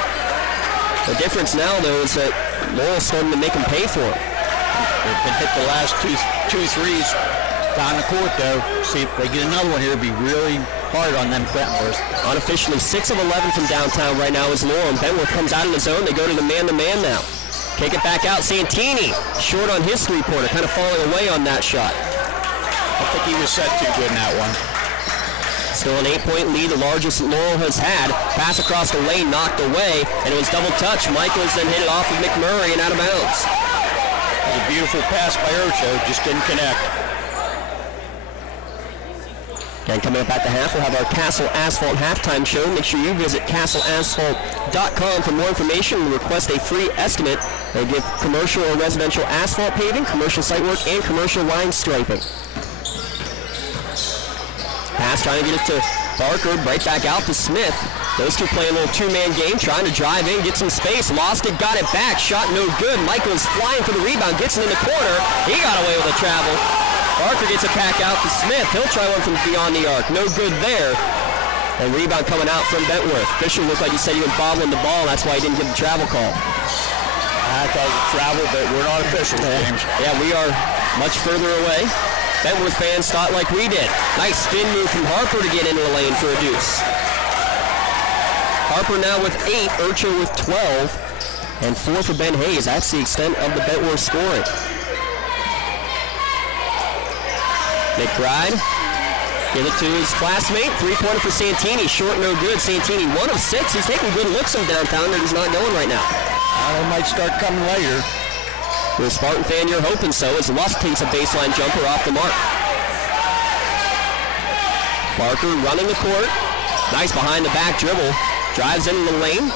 The difference now, though, is that Laurel's starting to make them pay for it. They've been hit the last two threes down the court, though. See if they get another one here, it'd be really hard on them Bentworth. Unofficially, 6 of 11 from downtown right now is Laurel, and Bentworth comes out in the zone. They go to the man-to-man now. Kick it back out. Santini, short on his 3-pointer, kind of falling away on that shot. I think he was set too good in that one. Still an 8-point lead, the largest Laurel has had. Pass across the lane, knocked away, and it was double touch. Michaels then hit it off of McMurray and out of bounds. It was a beautiful pass by Urcho, just didn't connect. And coming up at the half, we'll have our Castle Asphalt halftime show. Make sure you visit castleasphalt.com for more information and request a free estimate. They give commercial or residential asphalt paving, commercial site work, and commercial line striping. Pass trying to get it to Barker, right back out to Smith. Those two play a little 2-man game, trying to drive in, get some space, lost it, got it back, shot no good. Michael's flying for the rebound, gets it in the corner. He got away with a travel. Barker gets it back out to Smith. He'll try one from beyond the arc. No good there. And rebound coming out from Bentworth. Fisher looked like he said he was bobbling the ball. That's why he didn't give the travel call. I thought it was travel, but we're not officials, James. Yeah, we are much further away. Bentworth fans thought like we did. Nice spin move from Harper to get into the lane for a deuce. Harper now with 8, Urcho with 12, and 4 for Ben Hayes. That's the extent of the Bentworth scoring. McBride, give it to his classmate. 3-pointer for Santini, short, no good. Santini, 1 of 6. He's taking good looks from downtown, but he's not going right now. They might start coming later. You're a Spartan fan, you're hoping so, as Lusk takes a baseline jumper off the mark. Barker running the court. Nice behind-the-back dribble. Drives into the lane.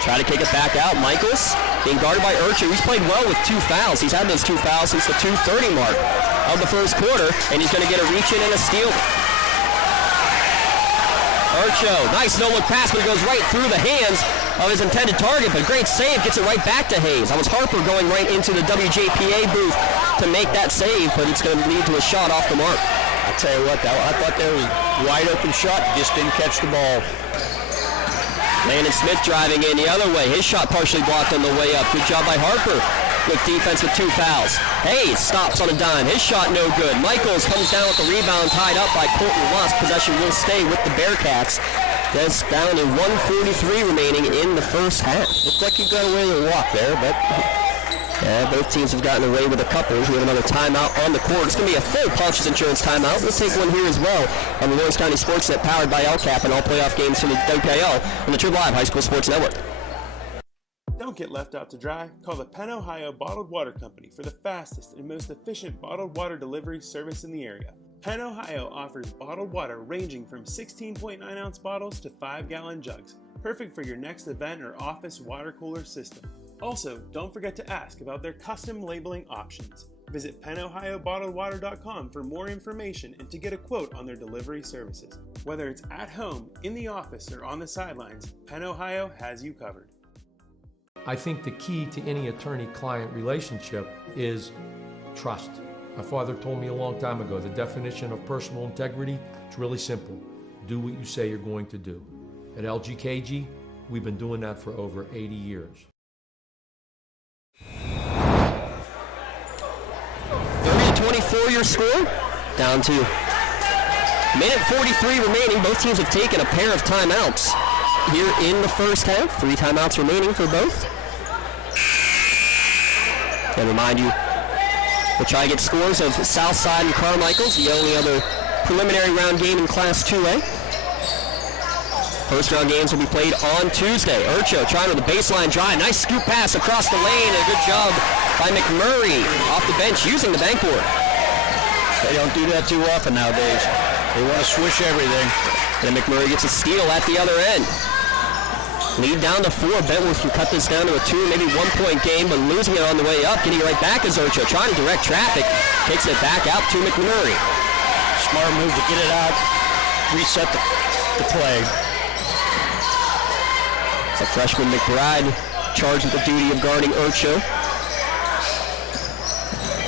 Try to kick it back out. Michaels being guarded by Urcho. He's played well with 2 fouls. He's had those 2 fouls since the 2:30 mark of the first quarter, and he's going to get a reach-in and a steal. Urcho, nice no-look pass, but it goes right through the hands of his intended target, but great save, gets it right back to Hayes. That was Harper going right into the WJPA booth to make that save, but it's going to lead to a shot off the mark. I tell you what, I thought that was a wide open shot, just didn't catch the ball. Landon Smith driving in the other way. His shot partially blocked on the way up. Good job by Harper with defense with 2 fouls. Hayes stops on a dime. His shot no good. Michaels comes down with the rebound, tied up by Colton Lusk. Possession will stay with the Bearcats. That's down to 1:43 remaining in the first half. Looks like he got away with a walk there, but both teams have gotten away with a couple. We have another timeout on the court. It's going to be a full Punches Insurance timeout. We'll take one here as well on the Lawrence County SportsNet, powered by LCAP, and all playoff games from the WPIAL on the Trib Live High School Sports Network. Don't get left out to dry. Call the Penn Ohio Bottled Water Company for the fastest and most efficient bottled water delivery service in the area. Penn Ohio offers bottled water ranging from 16.9-ounce bottles to 5-gallon jugs, perfect for your next event or office water cooler system. Also, don't forget to ask about their custom labeling options. Visit PennOhioBottledWater.com for more information and to get a quote on their delivery services. Whether it's at home, in the office, or on the sidelines, Penn Ohio has you covered. I think the key to any attorney-client relationship is trust. My father told me a long time ago, the definition of personal integrity, it's really simple. Do what you say you're going to do. At LGKG, we've been doing that for over 80 years. 30-24 your score, down to minute 43 remaining. Both teams have taken a pair of timeouts here in the first half. 3 timeouts remaining for both. And remind you, we'll try to get scores of Southside and Carmichael's, the only other preliminary round game in Class 2A. First round games will be played on Tuesday. Urcho trying with a baseline drive. Nice scoop pass across the lane. A good job by McMurray off the bench using the backboard. They don't do that too often nowadays. They want to swish everything. And McMurray gets a steal at the other end. Lead down to 4. Bentworth can cut this down to a 2, maybe 1-point game, but losing it on the way up. Getting it right back is Urcho. Trying to direct traffic. Takes it back out to McMurray. Smart move to get it out. Reset the play. So freshman McBride charged with the duty of guarding Urcho.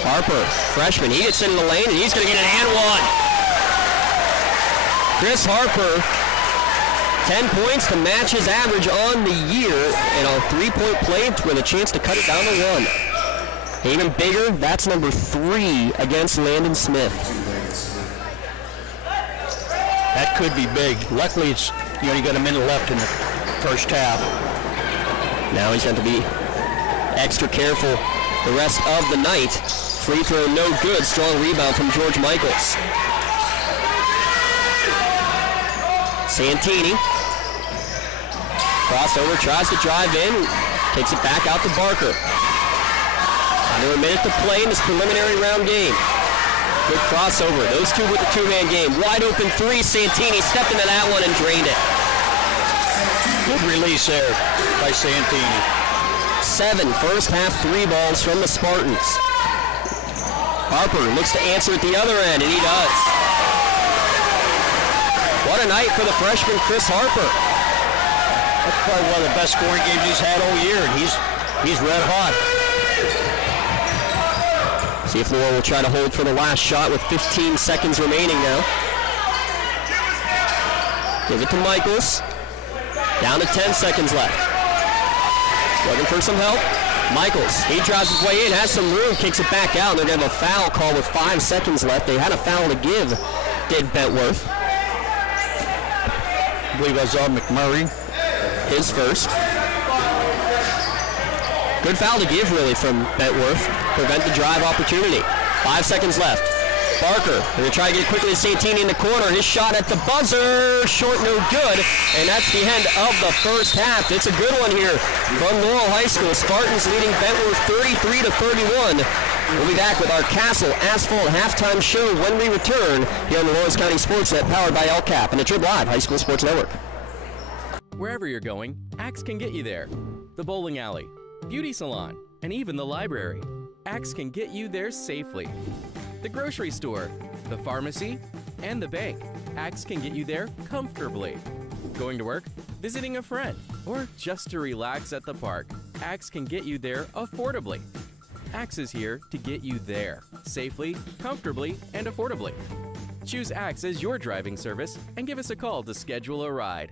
Harper, freshman, he gets into the lane and he's going to get an and one. Chris Harper, 10 points to match his average on the year, and a 3-point play with a chance to cut it down to 1. Even bigger, that's number 3 against Landon Smith. That could be big. Luckily, it's you got a minute left in the first half. Now he's going to be extra careful the rest of the night. Free throw no good. Strong rebound from George Michaels. Santini. Crossover, tries to drive in. Takes it back out to Barker. Under a minute to play in this preliminary round game. Good crossover. Those two with the 2-man game. Wide open 3. Santini stepped into that one and drained it. Good release there by Santini. 7 first half 3 balls from the Spartans. Harper looks to answer at the other end, and he does. What a night for the freshman Chris Harper. That's probably one of the best scoring games he's had all year, and he's red hot. See if Laurel will try to hold for the last shot with 15 seconds remaining now. Give it to Michaels. Down to 10 seconds left. Looking for some help. Michaels, he drives his way in, has some room, kicks it back out, and they're going to have a foul call with 5 seconds left. They had a foul to give, did Bentworth. I believe I saw McMurray. His first. Good foul to give, really, from Bentworth. Prevent the drive opportunity. 5 seconds left. Barker going to try to get it quickly to Santini in the corner. His shot at the buzzer, short, no good. And that's the end of the first half. It's a good one here from Laurel High School. Spartans leading Bentworth 33-31. We'll be back with our Castle Asphalt halftime show when we return here on the Lawrence County SportsNet, powered by LCAP and the Trib Live High School Sports Network. Wherever you're going, Axe can get you there. The bowling alley, beauty salon, and even the library. Axe can get you there safely. The grocery store, the pharmacy, and the bank. Axe can get you there comfortably. Going to work, visiting a friend, or just to relax at the park. Axe can get you there affordably. Axe is here to get you there safely, comfortably, and affordably. Choose Axe as your driving service and give us a call to schedule a ride.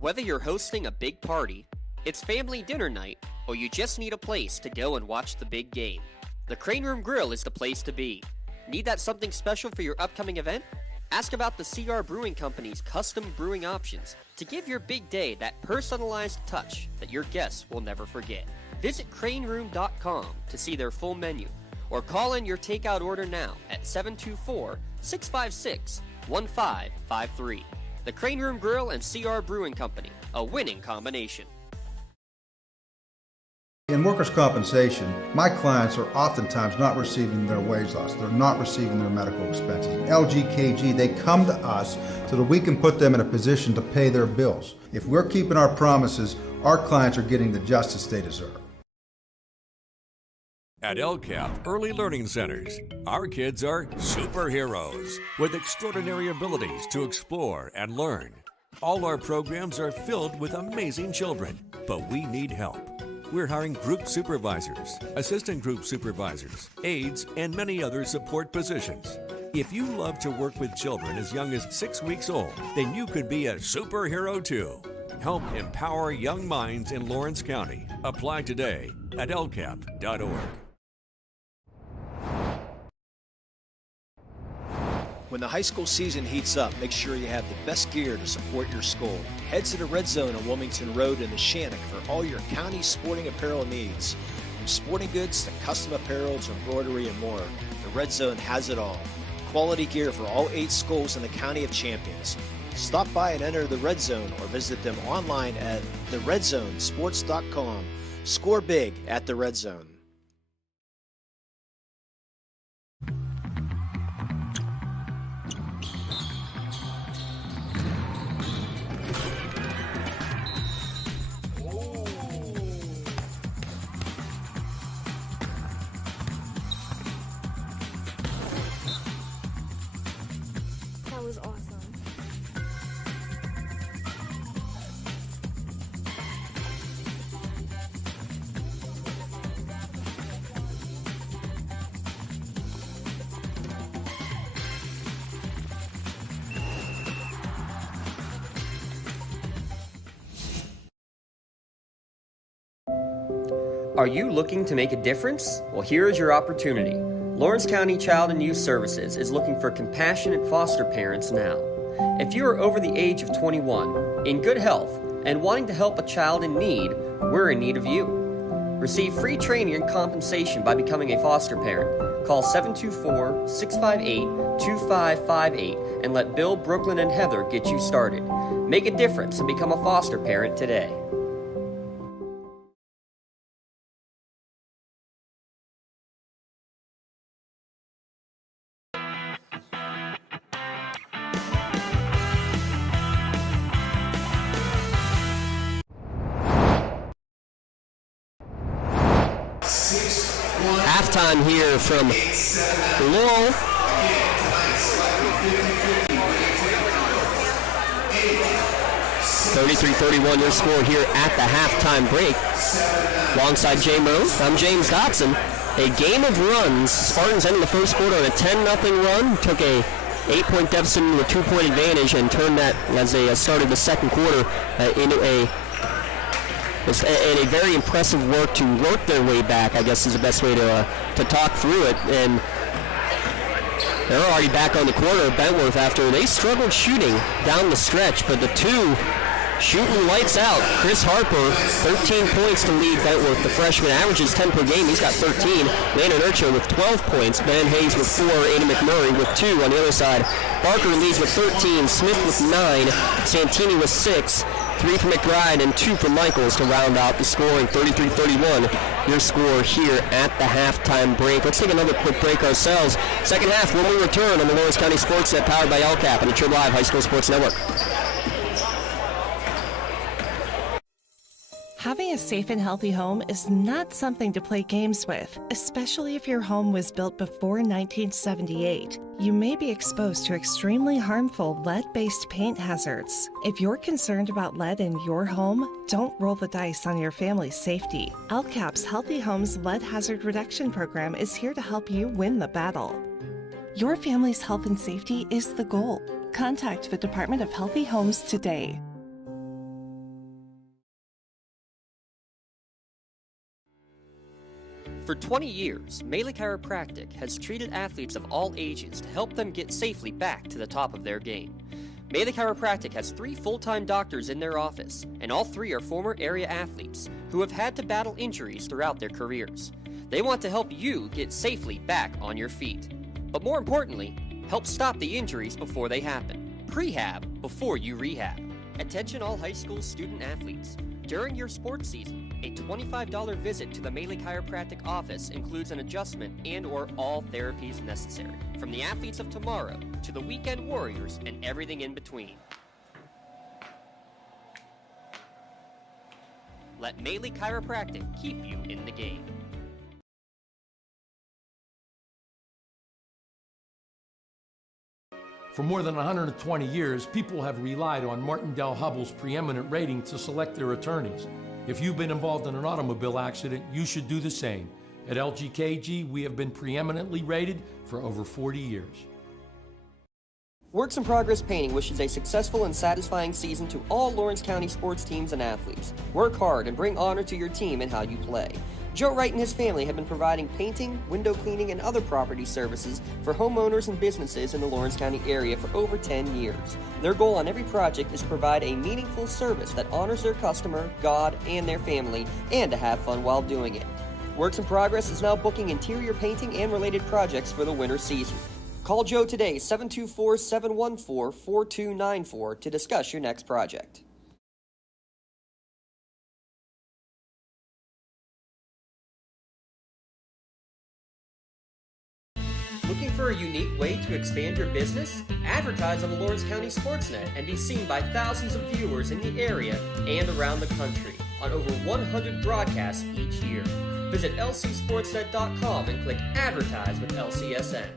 Whether you're hosting a big party, it's family dinner night, or you just need a place to go and watch the big game, the Crane Room Grill is the place to be. Need that something special for your upcoming event? Ask about the CR Brewing Company's custom brewing options to give your big day that personalized touch that your guests will never forget. Visit craneroom.com to see their full menu, or call in your takeout order now at 724-656-1553. The Crane Room Grill and CR Brewing Company, a winning combination. In workers' compensation, my clients are oftentimes not receiving their wage loss. They're not receiving their medical expenses. LGKG, they come to us so that we can put them in a position to pay their bills. If we're keeping our promises, our clients are getting the justice they deserve. At LCAP Early Learning Centers, our kids are superheroes with extraordinary abilities to explore and learn. All our programs are filled with amazing children, but we need help. We're hiring group supervisors, assistant group supervisors, aides, and many other support positions. If you love to work with children as young as 6 weeks old, then you could be a superhero too. Help empower young minds in Lawrence County. Apply today at lcap.org. When the high school season heats up, make sure you have the best gear to support your school. Head to the Red Zone on Wilmington Road in the Shannock for all your county sporting apparel needs. From sporting goods to custom apparel to embroidery and more, the Red Zone has it all. Quality gear for all 8 schools in the County of Champions. Stop by and enter the Red Zone or visit them online at theredzonesports.com. Score big at the Red Zone. That was awesome. Are you looking to make a difference? Well, here is your opportunity. Lawrence County Child and Youth Services is looking for compassionate foster parents now. If you are over the age of 21, in good health, and wanting to help a child in need, we're in need of you. Receive free training and compensation by becoming a foster parent. Call 724-658-2558 and let Bill, Brooklyn, and Heather get you started. Make a difference and become a foster parent today. Halftime here from Laurel. (33-31) your score here at the halftime break. Alongside Jay Moe, I'm James Dotson. A game of runs. Spartans ended the first quarter on a 10-0 run. Took a 8-point deficit into a 2-point advantage and turned that as they started the second quarter into a very impressive work to work their way back, I guess is the best way to talk through it. And they're already back on the quarter of Bentworth after they struggled shooting down the stretch, but the two Shooting lights out. Chris Harper, 13 points to lead Bentworth. The freshman averages 10 per game. He's got 13. Landon Urcho with 12 points. Ben Hayes with 4. Aiden McMurray with 2 on the other side. Barker leads with 13. Smith with 9. Santini with 6. 3 for McBride and 2 for Michaels to round out the scoring. 33-31, your score here at the halftime break. Let's take another quick break ourselves. Second half when we return on the Lawrence County SportsNet, powered by LCAP and the Trib Live High School Sports Network. Having a safe and healthy home is not something to play games with, especially if your home was built before 1978. You may be exposed to extremely harmful lead-based paint hazards. If you're concerned about lead in your home, don't roll the dice on your family's safety. LCAP's Healthy Homes Lead Hazard Reduction Program is here to help you win the battle. Your family's health and safety is the goal. Contact the Department of Healthy Homes today. For 20 years, Melee Chiropractic has treated athletes of all ages to help them get safely back to the top of their game. Melee Chiropractic has 3 full-time doctors in their office, and all 3 are former area athletes who have had to battle injuries throughout their careers. They want to help you get safely back on your feet. But more importantly, help stop the injuries before they happen. Prehab before you rehab. Attention all high school student athletes. During your sports season, a $25 visit to the Melee Chiropractic office includes an adjustment and/or all therapies necessary, from the athletes of tomorrow to the weekend warriors and everything in between. Let Melee Chiropractic keep you in the game. For more than 120 years, people have relied on Martindale Hubbell's preeminent rating to select their attorneys. If you've been involved in an automobile accident, you should do the same. At LGKG, we have been preeminently rated for over 40 years. Works in Progress Painting wishes a successful and satisfying season to all Lawrence County sports teams and athletes. Work hard and bring honor to your team in how you play. Joe Wright and his family have been providing painting, window cleaning, and other property services for homeowners and businesses in the Lawrence County area for over 10 years. Their goal on every project is to provide a meaningful service that honors their customer, God, and their family, and to have fun while doing it. Works in Progress is now booking interior painting and related projects for the winter season. Call Joe today, 724-714-4294, to discuss your next project. Looking for a unique way to expand your business? Advertise on the Lawrence County SportsNet and be seen by thousands of viewers in the area and around the country on over 100 broadcasts each year. Visit lcsportsnet.com and click Advertise with LCSN.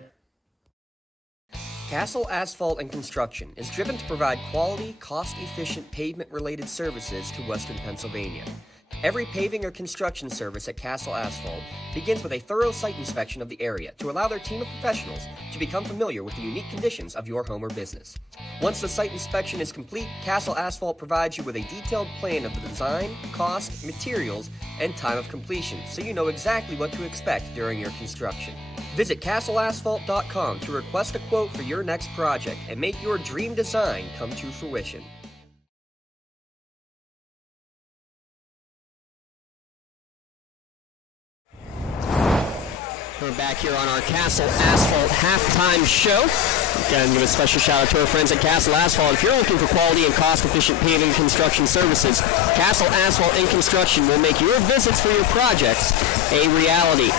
Castle Asphalt and Construction is driven to provide quality, cost-efficient pavement-related services to Western Pennsylvania. Every paving or construction service at Castle Asphalt begins with a thorough site inspection of the area to allow their team of professionals to become familiar with the unique conditions of your home or business. Once the site inspection is complete, Castle Asphalt provides you with a detailed plan of the design, cost, materials, and time of completion, so you know exactly what to expect during your construction. Visit castleasphalt.com to request a quote for your next project and make your dream design come to fruition. We're back here on our Castle Asphalt halftime show. Again, give a special shout out to our friends at Castle Asphalt. If you're looking for quality and cost-efficient paving and construction services, Castle Asphalt and Construction will make your visits for your projects a reality.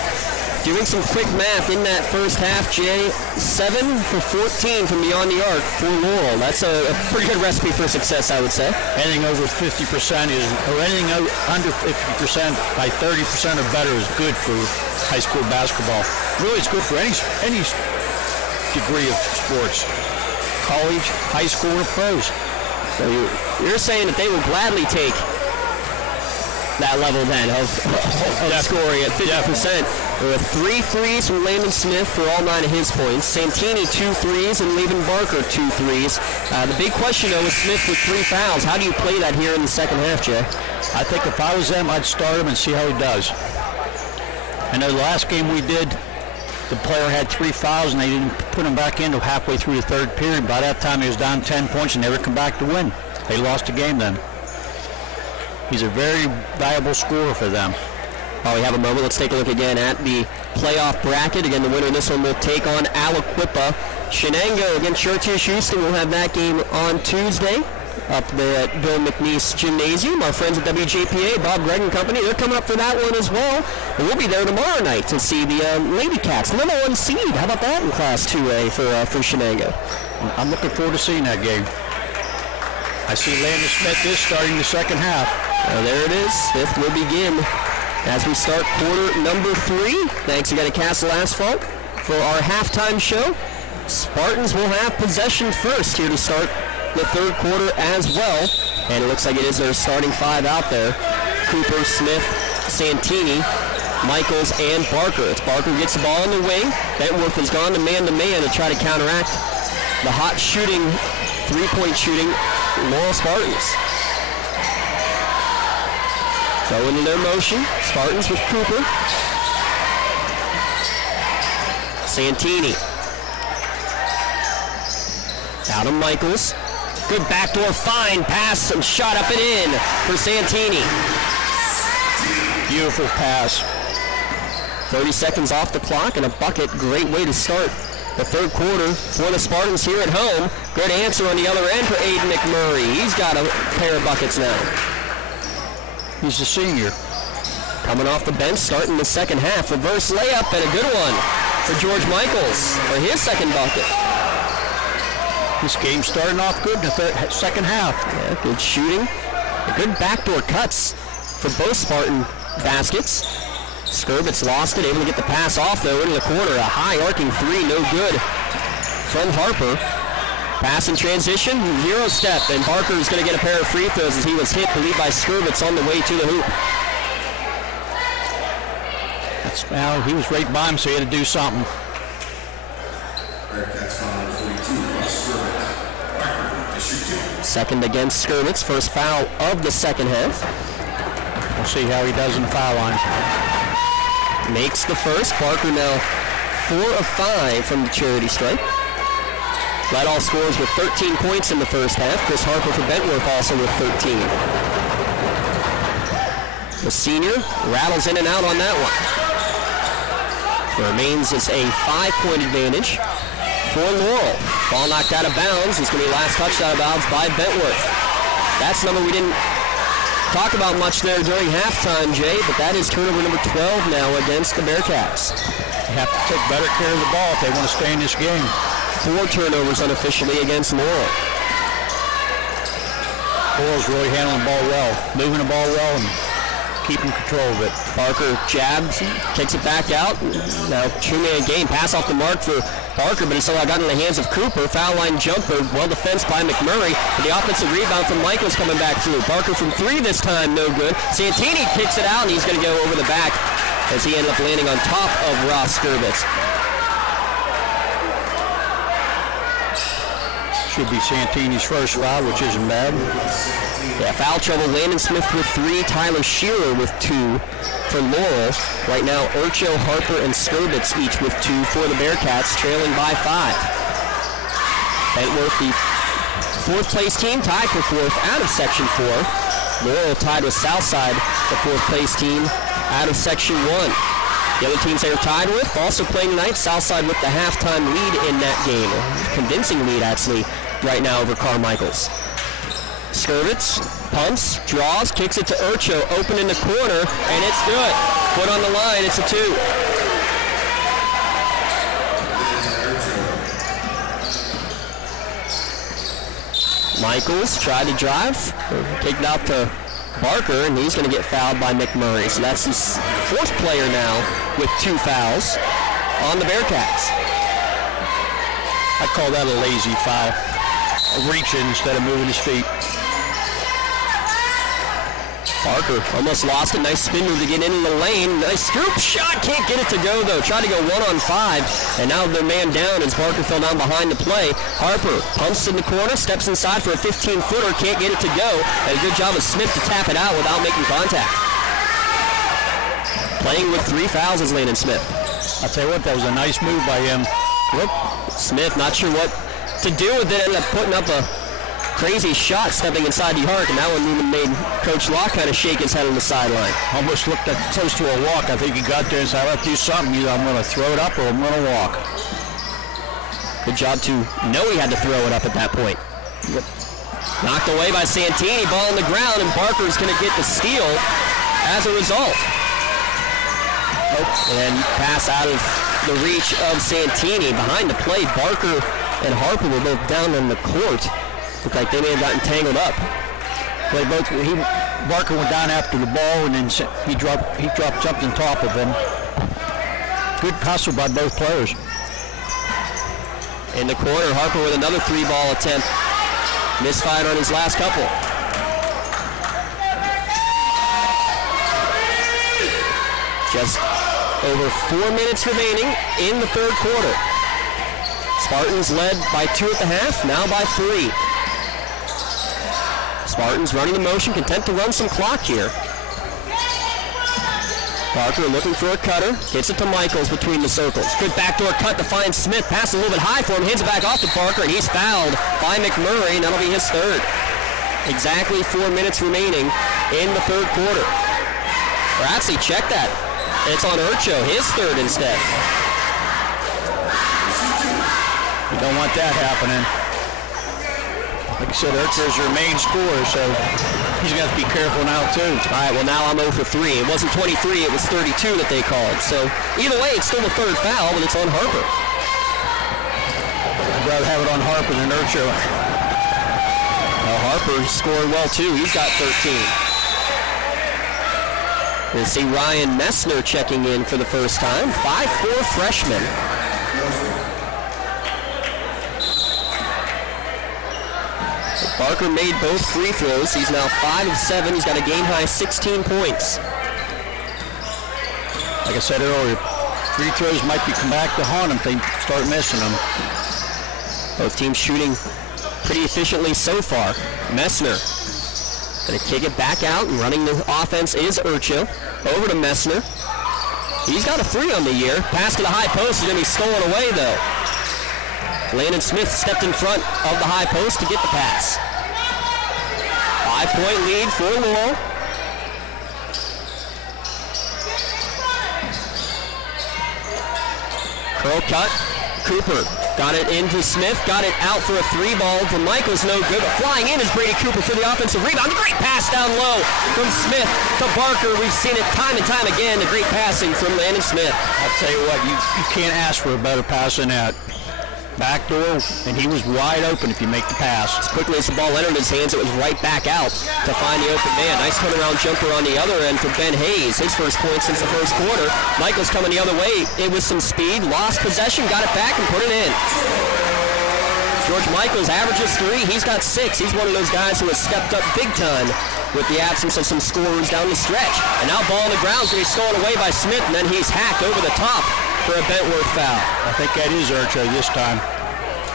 Doing some quick math in that first half, Jay, 7 for 14 from beyond the arc for Laurel. That's a pretty good recipe for success, I would say. Anything over 50% or anything under 50% by 30% or better is good for high school basketball. Really, it's good for any degree of sports, college, high school, or pros. So you're saying that they will gladly take that level then of scoring at 50%. There were 3 threes from Landon Smith for all 9 of his points. Santini 2 threes and Levin Barker 2 threes. The big question though is Smith with 3 fouls. How do you play that here in the second half, Jay? I think if I was them, I'd start him and see how he does. I know the last game we did, the player had 3 fouls and they didn't put him back in until halfway through the third period. By that time he was down 10 points and never come back to win. They lost the game then. He's a very valuable scorer for them. While we have a moment, let's take a look again at the playoff bracket. Again, the winner of this one will take on Aliquippa. Shenango against Chartiers Houston. We'll have that game on Tuesday up there at Bill McNeese Gymnasium. Our friends at WJPA, Bob Gregg and company, they're coming up for that one as well. And we'll be there tomorrow night to see the Lady Cats, number 1 seed. How about that in Class 2A for Shenango? I'm looking forward to seeing that game. I see Landon Smith is starting the second half. There it is. Smith will begin as we start quarter number 3. Thanks again to Castle Asphalt for our halftime show. Spartans will have possession first here to start the third quarter as well. And it looks like it is their starting 5 out there. Cooper, Smith, Santini, Michaels, and Barker. It's Barker gets the ball in the wing. Bentworth has gone to man-to-man to try to counteract the hot shooting, three-point shooting Laurel Spartans. Go into their motion. Spartans with Cooper. Santini. Adam Michaels. Good backdoor find, pass, and shot up and in for Santini. Beautiful pass. 30 seconds off the clock and a bucket. Great way to start the third quarter for the Spartans here at home. Good answer on the other end for Aiden McMurray. He's got a pair of buckets now. He's a senior. Coming off the bench, starting the second half. Reverse layup and a good one for George Michaels for his second bucket. This game's starting off good in the second half. Yeah, good shooting. Good backdoor cuts for both Spartan baskets. Skurbitz lost it, able to get the pass off though into the corner. A high arcing 3, no good from Harper. Pass in transition, Euro step, and Barker is going to get a pair of free throws as he was hit, believed by Skurbitz on the way to the hoop. Well, he was right by him, so he had to do something. Second against Skurbitz, first foul of the second half. We'll see how he does in the foul line. Makes the first. Barker now 4 of 5 from the charity stripe. Led all scores with 13 points in the first half. Chris Harper for Bentworth also with 13. The senior rattles in and out on that one. It remains as a 5-point advantage for Laurel. Ball knocked out of bounds. It's going to be last touched out of bounds by Bentworth. That's the number we didn't talk about much there during halftime, Jay, but that is turnover number 12 now against the Bearcats. They have to take better care of the ball if they want to stay in this game. 4 turnovers unofficially against Laurel. Laurel's really handling the ball well, moving the ball well, and keeping control of it. Barker jabs, kicks it back out. Now 2-man game, pass off the mark for Barker, but it's all got in the hands of Cooper. Foul line jumper, well defensed by McMurray. But the offensive rebound from Michaels coming back through. Barker from 3 this time, no good. Santini kicks it out, and he's going to go over the back as he ended up landing on top of Ross Skurbitz. Should be Santini's first foul, which isn't bad. Yeah, foul trouble. Landon Smith with 3, Tyler Shearer with 2 for Laurel. Right now, Urcho, Harper, and Skurbitz each with 2 for the Bearcats, trailing by 5. Bentworth, the 4th place team, tied for 4th out of Section 4. Laurel tied with Southside, the 4th place team, out of Section 1. The other teams they are tied with, also playing tonight, Southside with the halftime lead in that game. A convincing lead, actually, right now over Carmichael's. Skurbitz pumps, draws, kicks it to Urcho, open in the corner, and it's good. Foot on the line, it's a 2. Michaels tried to drive, kicked out to Barker, and he's going to get fouled by McMurray. So that's his 4th player now with 2 fouls on the Bearcats. I call that a lazy foul. A reach in instead of moving his feet. Barker almost lost it. Nice spin move to get into the lane. Nice scoop shot. Can't get it to go, though. Tried to go 1-on-5, and now they're man down as Barker fell down behind the play. Harper pumps in the corner, steps inside for a 15-footer. Can't get it to go. And a good job of Smith to tap it out without making contact. Playing with 3 fouls is Landon Smith. I'll tell you what, that was a nice move by him. Smith not sure what to do with it. Ended up putting up a crazy shot stepping inside the arc, and that one even made Coach Law kind of shake his head on the sideline. Almost looked close to a walk. I think he got there and said, I have to do something. Either I'm going to throw it up or I'm going to walk. Good job to know he had to throw it up at that point. Knocked away by Santini, ball on the ground, and Barker's going to get the steal as a result. And pass out of the reach of Santini. Behind the play, Barker and Harper were both down on the court. Looked like they may have gotten tangled up. Barker went down after the ball, and then he jumped on top of him. Good hustle by both players. In the corner, Harper with another 3-ball attempt. Misfired on his last couple. Just over 4 minutes remaining in the third quarter. Spartans led by 2 at the half, now by 3. Spartans running the motion, content to run some clock here. Barker looking for a cutter, gets it to Michaels between the circles. Good backdoor cut to find Smith, pass a little bit high for him, hands it back off to Barker, and he's fouled by McMurray, and that'll be his third. Exactly 4 minutes remaining in the third quarter. Or actually, check that. It's on Urcho, his third instead. You don't want that happening. Like I said, Urcho's your main scorer, so he's got to be careful now, too. All right, well, now I'm 0 for 3. It wasn't 23, it was 32 that they called. So either way, it's still the third foul, but it's on Harper. I'd rather have it on Harper than Urcho. Well, Harper scored well, too. He's got 13. We'll see Ryan Messner checking in for the first time. 5'4" freshman. Barker made both free throws. He's now 5 of 7. He's got a game-high 16 points. Like I said earlier, free throws might be come back to haunt them if they start missing them. Both teams shooting pretty efficiently so far. Messner going to kick it back out, and running the offense is Urcho. Over to Messner. He's got a 3 on the year. Pass to the high post is going to be stolen away, though. Landon Smith stepped in front of the high post to get the pass. 5-point lead for Laurel. Curl cut. Cooper got it into Smith, got it out for a 3-ball from Michaels, no good. But flying in is Brady Cooper for the offensive rebound. Great pass down low from Smith to Barker. We've seen it time and time again. The great passing from Landon Smith. I'll tell you what, you can't ask for a better pass than that. Backdoor, and he was wide open if you make the pass. As quickly as the ball entered his hands, it was right back out to find the open man. Nice turnaround jumper on the other end for Ben Hayes. His first point since the first quarter. Michaels coming the other way. It was some speed, lost possession, got it back and put it in. George Michaels averages 3. He's got 6. He's one of those guys who has stepped up big time with the absence of some scorers down the stretch. And now ball on the ground is going to be stolen away by Smith, and then he's hacked over the top for a Bentworth foul. I think that is Urcho this time.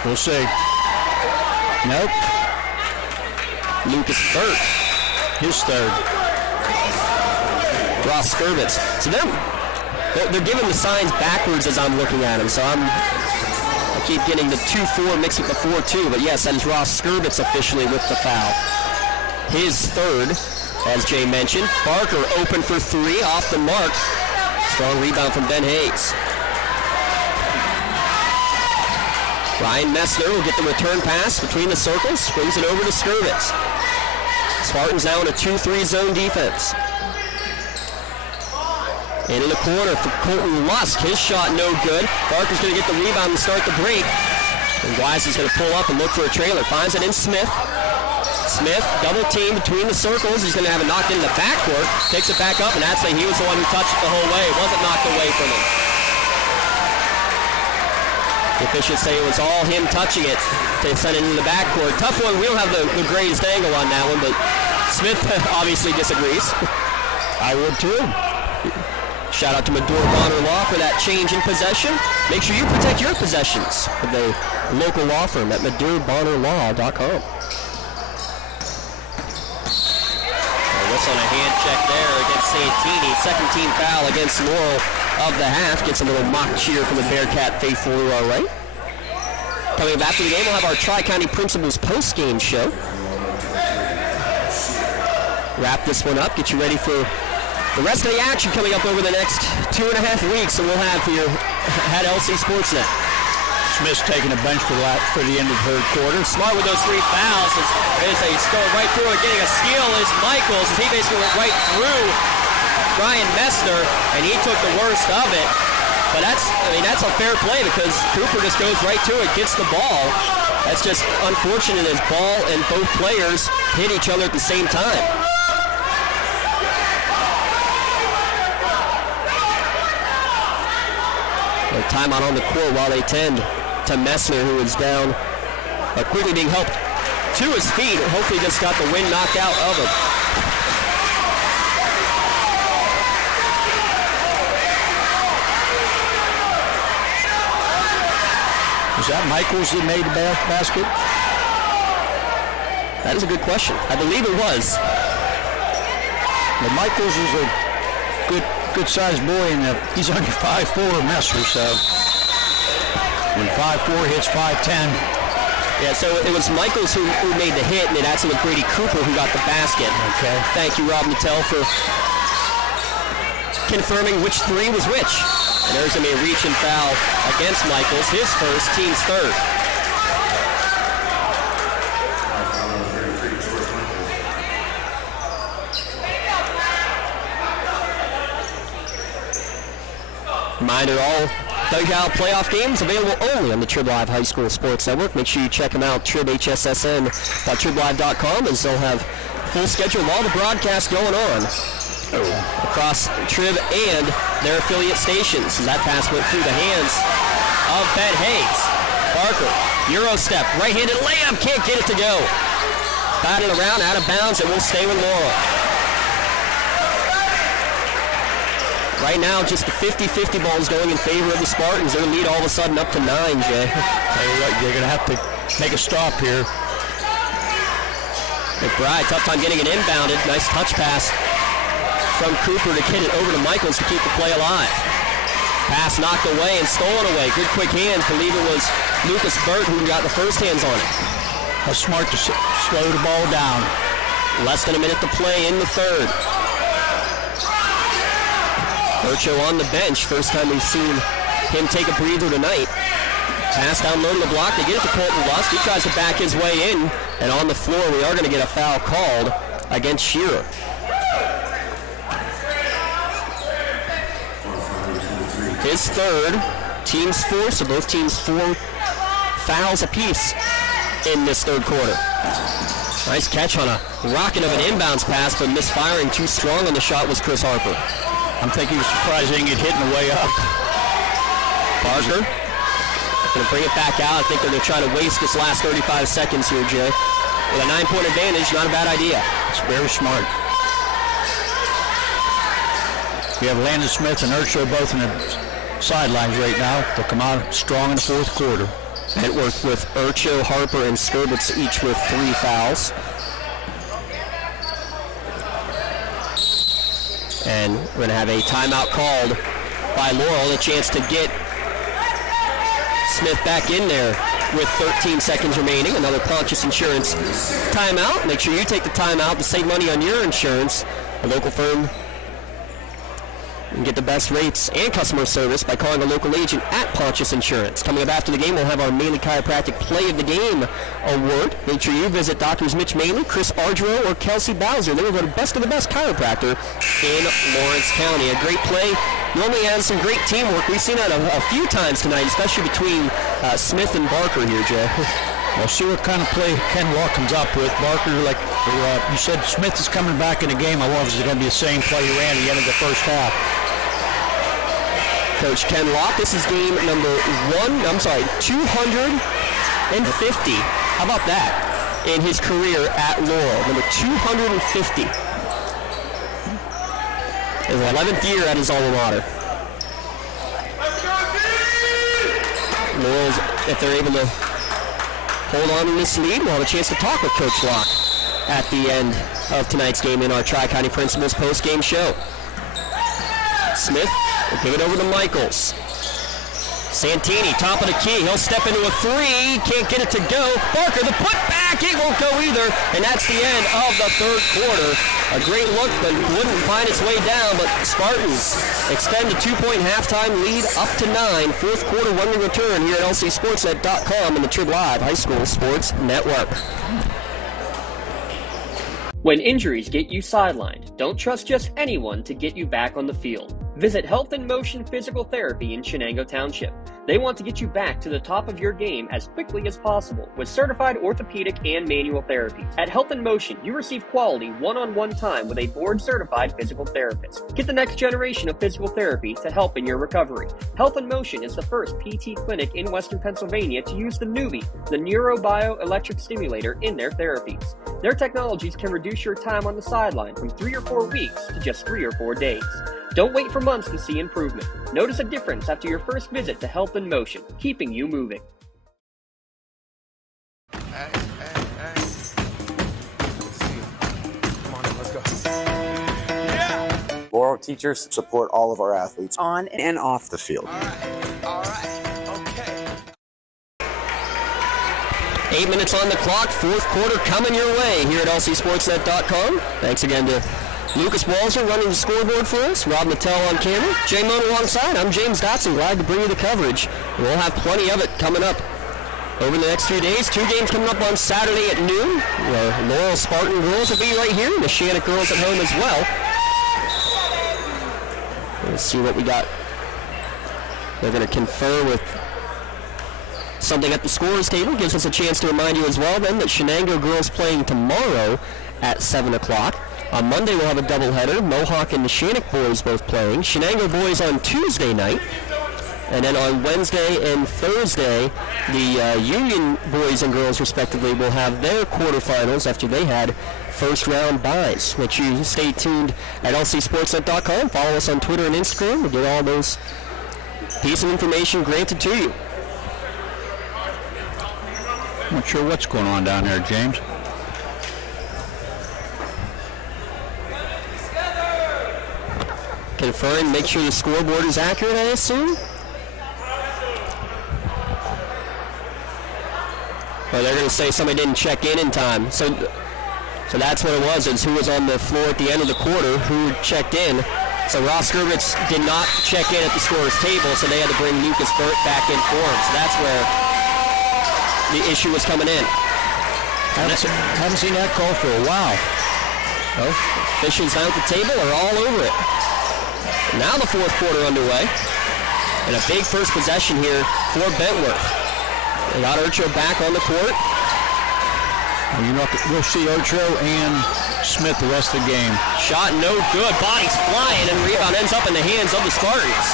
We'll see. Nope. Lucas third. His third. Ross Skirvitz. So they're giving the signs backwards as I'm looking at them. So I keep getting the 2-4 mixed with the 4-2. But yes, that is Ross Skirvitz officially with the foul. His third, as Jay mentioned. Barker open for 3 off the mark. Strong rebound from Ben Hayes. Ryan Messner will get the return pass between the circles, brings it over to Skirvitz. Spartans now in a 2-3 zone defense. And in the corner for Colton Lusk, his shot no good. Barker's going to get the rebound and start the break. And Wise is going to pull up and look for a trailer. Finds it in Smith. Smith, double team between the circles. He's going to have it knocked into the backcourt. Takes it back up, and actually he was the one who touched it the whole way. It wasn't knocked away from him. The officials say it was all him touching it to send it into the backcourt. Tough one. We don't have the greatest angle on that one, but Smith obviously disagrees. I would too. Shout out to Medora Bonner Law for that change in possession. Make sure you protect your possessions with the local law firm at MeduraBonnerLaw.com. What's on a hand check there against Santini. Second team foul against Laurel of the half. Gets a little mock cheer from the Bearcat faithful to our right. Coming up after the game, we'll have our Tri-County Principals post-game show. Wrap this one up, get you ready for the rest of the action coming up over the next 2.5 weeks, and we'll have here at LC SportsNet. Smith's taking a bench for the end of the third quarter. Smart with those 3 fouls. He's going right through and getting a steal is Michaels. He basically went right through Brian Messner, and he took the worst of it. But that's a fair play because Cooper just goes right to it, gets the ball. That's just unfortunate as ball and both players hit each other at the same time. A timeout on the court while they tend to Messner, who is down, but quickly being helped to his feet. Hopefully just got the wind knocked out of him. Was that Michaels that made the basket? That is a good question. I believe it was. Well, Michaels is a good-sized boy, and he's only 5'4", Messner, so when 5'4" hits 5'10". Yeah, so it was Michaels who made the hit, and it actually was Grady Cooper who got the basket. Okay. Thank you, Rob Mattel, for confirming which three was which. And there's going to be a reach and foul against Michaels, his first, team's third. Reminder, all WPIAL playoff games available only on the Trib Live High School Sports Network. Make sure you check them out, tribhssn.triblive.com, as they'll have full schedule of all the broadcasts going on across Trib and their affiliate stations. As that pass went through the hands of Ben Hayes. Barker, Euro step, right-handed layup, can't get it to go. Batted around, out of bounds, and will stay with Laurel. Right now, just the 50-50 ball is going in favor of the Spartans. Their lead all of a sudden up to 9, Jay. They're going to have to make a stop here. McBride, tough time getting it inbounded. Nice touch pass from Cooper to get it over to Michaels to keep the play alive. Pass knocked away and stolen away. Good quick hands. Believe it was Lucas Burt who got the first hands on it. That's smart to slow the ball down. Less than a minute to play in the third. Urcho on the bench. First time we've seen him take a breather tonight. Pass down low to the block. They get it to Colton Lust. He tries to back his way in. And on the floor, we are going to get a foul called against Shearer. His third, team's 4, so both teams 4 fouls apiece in this third quarter. Nice catch on a rocket of an inbounds pass, but misfiring too strong on the shot was Chris Harper. I'm thinking it's surprising it hitting the way up. Parker going to bring it back out. I think they're going to try to waste this last 35 seconds here, Jay. With a 9-point advantage, not a bad idea. It's very smart. We have Landon Smith and Urcho both in the sidelines right now. They'll come out strong in the fourth quarter. Bentworth with Urcho, Harper, and Skurbitz each with 3 fouls. And we're going to have a timeout called by Laurel, a chance to get Smith back in there with 13 seconds remaining. Another Pontius Insurance timeout. Make sure you take the timeout to save money on your insurance. A local firm. You can get the best rates and customer service by calling a local agent at Pontius Insurance. Coming up after the game, we'll have our Maley Chiropractic Play of the Game award. Make sure you visit Drs. Mitch Maley, Chris Ardro, or Kelsey Bowser. They will go to Best of the Best Chiropractor in Lawrence County. A great play. Normally has some great teamwork. We've seen that a few times tonight, especially between Smith and Barker here, Jay. We'll see what kind of play Ken Law comes up with. Barker, like you said, Smith is coming back in the game. I wonder if it's going to be the same play he ran at the end of the first half. Coach Ken Locke, this is game number 250. How about that? In his career at Laurel, number 250. His 11th year at his alma mater. Laurel's, if they're able to hold on to this lead, we'll have a chance to talk with Coach Locke at the end of tonight's game in our Tri-County Principals post-game show. Smith will give it over to Michaels. Santini, top of the key. He'll step into a three. Can't get it to go. Barker, the putback. It won't go either. And that's the end of the third quarter. A great look, but wouldn't find its way down. But Spartans extend a 2-point halftime lead up to 9. Fourth quarter when we return here at lcsportsnet.com and the Trib Live High School Sports Network. When injuries get you sidelined, don't trust just anyone to get you back on the field. Visit Health in Motion Physical Therapy in Shenango Township. They want to get you back to the top of your game as quickly as possible with certified orthopedic and manual therapies. At Health in Motion, you receive quality one-on-one time with a board-certified physical therapist. Get the next generation of physical therapy to help in your recovery. Health in Motion is the first PT clinic in Western Pennsylvania to use the Newbie, the neurobioelectric stimulator, in their therapies. Their technologies can reduce your time on the sideline from 3 or 4 weeks to just 3 or 4 days. Don't wait for months to see improvement. Notice a difference after your first visit to Health in Motion, keeping you moving. Hey. Come on in, let's go. Yeah! Laurel teachers support all of our athletes on and off the field. All right, okay. 8 minutes on the clock, fourth quarter coming your way here at lcsportsnet.com. Thanks again to Lucas Walzer running the scoreboard for us, Rob Mattel on camera, Jay Moan alongside. I'm James Dotson, glad to bring you the coverage. We'll have plenty of it coming up over the next few days. 2 games coming up on Saturday at noon. The Laurel Spartan girls will be right here, and the Shannock girls at home as well. Let's see what we got. They're going to confer with something at the scorers table. Gives us a chance to remind you as well then that Shenango girls playing tomorrow at 7 o'clock. On Monday, we'll have a doubleheader. Mohawk and the Shannock boys both playing. Shenango boys on Tuesday night. And then on Wednesday and Thursday, the Union boys and girls, respectively, will have their quarterfinals after they had first-round byes. Which you stay tuned at lcsportsnet.com. Follow us on Twitter and Instagram. We'll get all those pieces of information granted to you. I'm not sure what's going on down there, James. Conferring, make sure the scoreboard is accurate, I assume. Or they're going to say somebody didn't check in time. So that's what it was, is who was on the floor at the end of the quarter, who checked in. So Ross Gervitz did not check in at the scorer's table, so they had to bring Lucas Burt back in for him. So that's where the issue was coming in. Haven't seen that call for a while. Well, officials down at the table are all over it. Now the fourth quarter underway, and a big first possession here for Bentworth. They got Urcho back on the court. We'll see Urcho and Smith the rest of the game. Shot no good, bodies flying, and rebound ends up in the hands of the Spartans.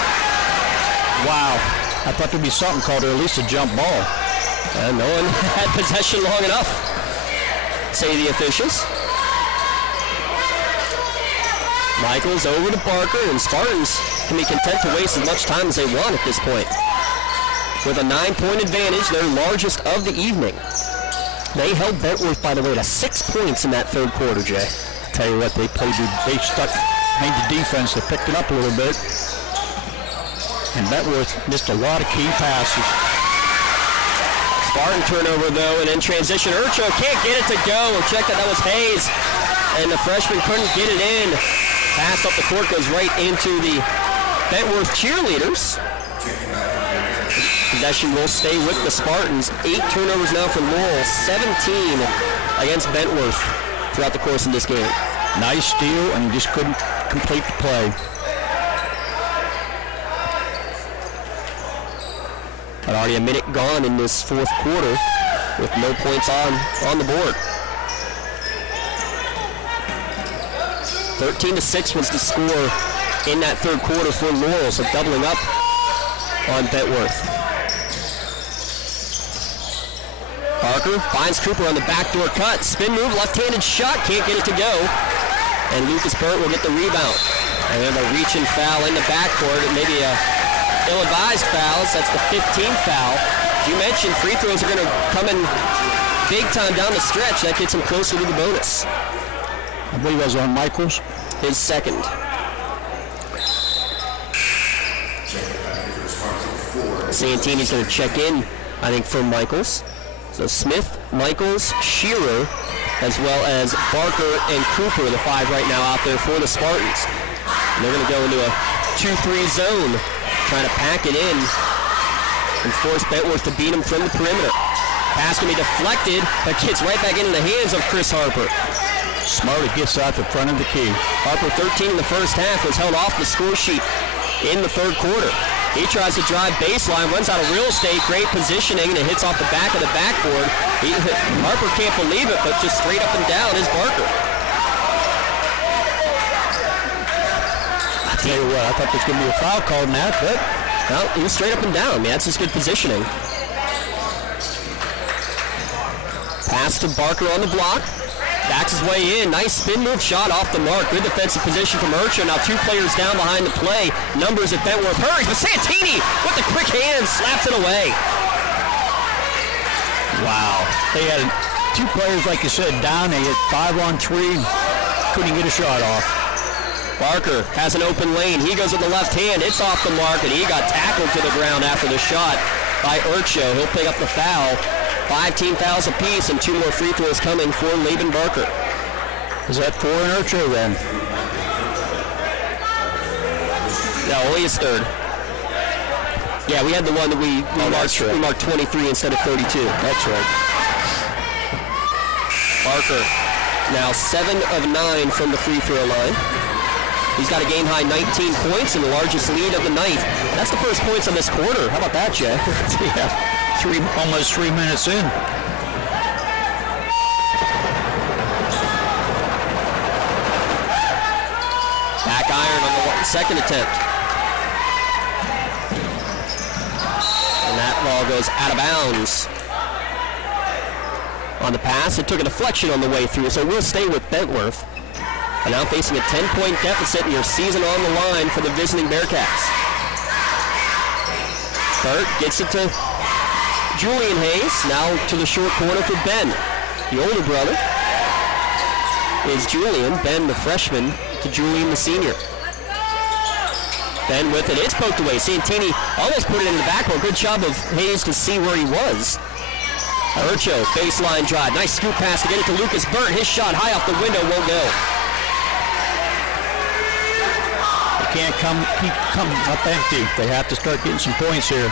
Wow, I thought there'd be something called, or at least a jump ball. And no one had possession long enough, say the officials. Michaels over to Barker, and Spartans can be content to waste as much time as they want at this point. With a 9-point advantage, their largest of the evening. They held Bentworth, by the way, to 6 points in that third quarter, Jay. Tell you what, they made the defense, they picked it up a little bit. And Bentworth missed a lot of key passes. Spartan turnover, though, and in transition, Urcho can't get it to go. We'll check that was Hayes, and the freshman couldn't get it in. Pass up the court goes right into the Bentworth cheerleaders. Possession will stay with the Spartans. 8 turnovers now for Laurel, 17 against Bentworth throughout the course of this game. Nice steal, and he just couldn't complete the play. But already a minute gone in this fourth quarter with no points on the board. 13-6 was the score in that third quarter for Laurel, so doubling up on Bentworth. Parker finds Cooper on the backdoor cut. Spin move, left-handed shot, can't get it to go. And Lucas Burt will get the rebound. And we have a reach-in foul in the backcourt, and maybe a ill-advised foul. That's the 15th foul. As you mentioned, free throws are going to come in big time down the stretch. That gets him closer to the bonus. I believe that was on Michaels. His second. Santini's going to check in, I think, for Michaels. So Smith, Michaels, Shearer, as well as Barker and Cooper, the 5 right now out there for the Spartans. And they're going to go into a 2-3 zone, trying to pack it in and force Bentworth to beat him from the perimeter. Pass can be deflected, but gets right back into the hands of Chris Harper. Smart gets out the front of the key. Harper, 13 in the first half, was held off the score sheet in the third quarter. He tries to drive baseline, runs out of real estate, great positioning, and it hits off the back of the backboard. Harper can't believe it, but just straight up and down is Barker. I tell you what, I thought there was going to be a foul called on that, but no, he was straight up and down, man. That's just good positioning. Pass to Barker on the block. Backs his way in. Nice spin move shot off the mark. Good defensive position from Urcho. Now 2 players down behind the play. Numbers at Bentworth. Hurries, but Santini with the quick hands slaps it away. Wow. They had 2 players, like you said, down. They had 5-on-3. Couldn't get a shot off. Barker has an open lane. He goes with the left hand. It's off the mark, and he got tackled to the ground after the shot by Urcho. He'll pick up the foul. 5 team fouls apiece, and 2 more free throws coming for Laban Barker. Is that 4 in Urcho then? No, only his third. Yeah, we had the one that we marked 23 instead of 32. That's right. Barker now 7 of 9 from the free throw line. He's got a game-high 19 points and the largest lead of the night. That's the first points of this quarter. How about that, Jay? Yeah, almost 3 minutes in. Back iron on the second attempt. And that ball goes out of bounds. On the pass, it took a deflection on the way through, so we'll stay with Bentworth. And now facing a 10-point deficit and your season on the line for the visiting Bearcats. Burt gets it to Julian Hayes, now to the short corner for Ben. The older brother is Julian, Ben the freshman, to Julian the senior. Ben with it, it's poked away. Santini almost put it in the backboard. Good job of Hayes to see where he was. Urcho, baseline drive, nice scoop pass to get it to Lucas Burt. His shot high off the window won't go. Can't keep coming up empty. They have to start getting some points here.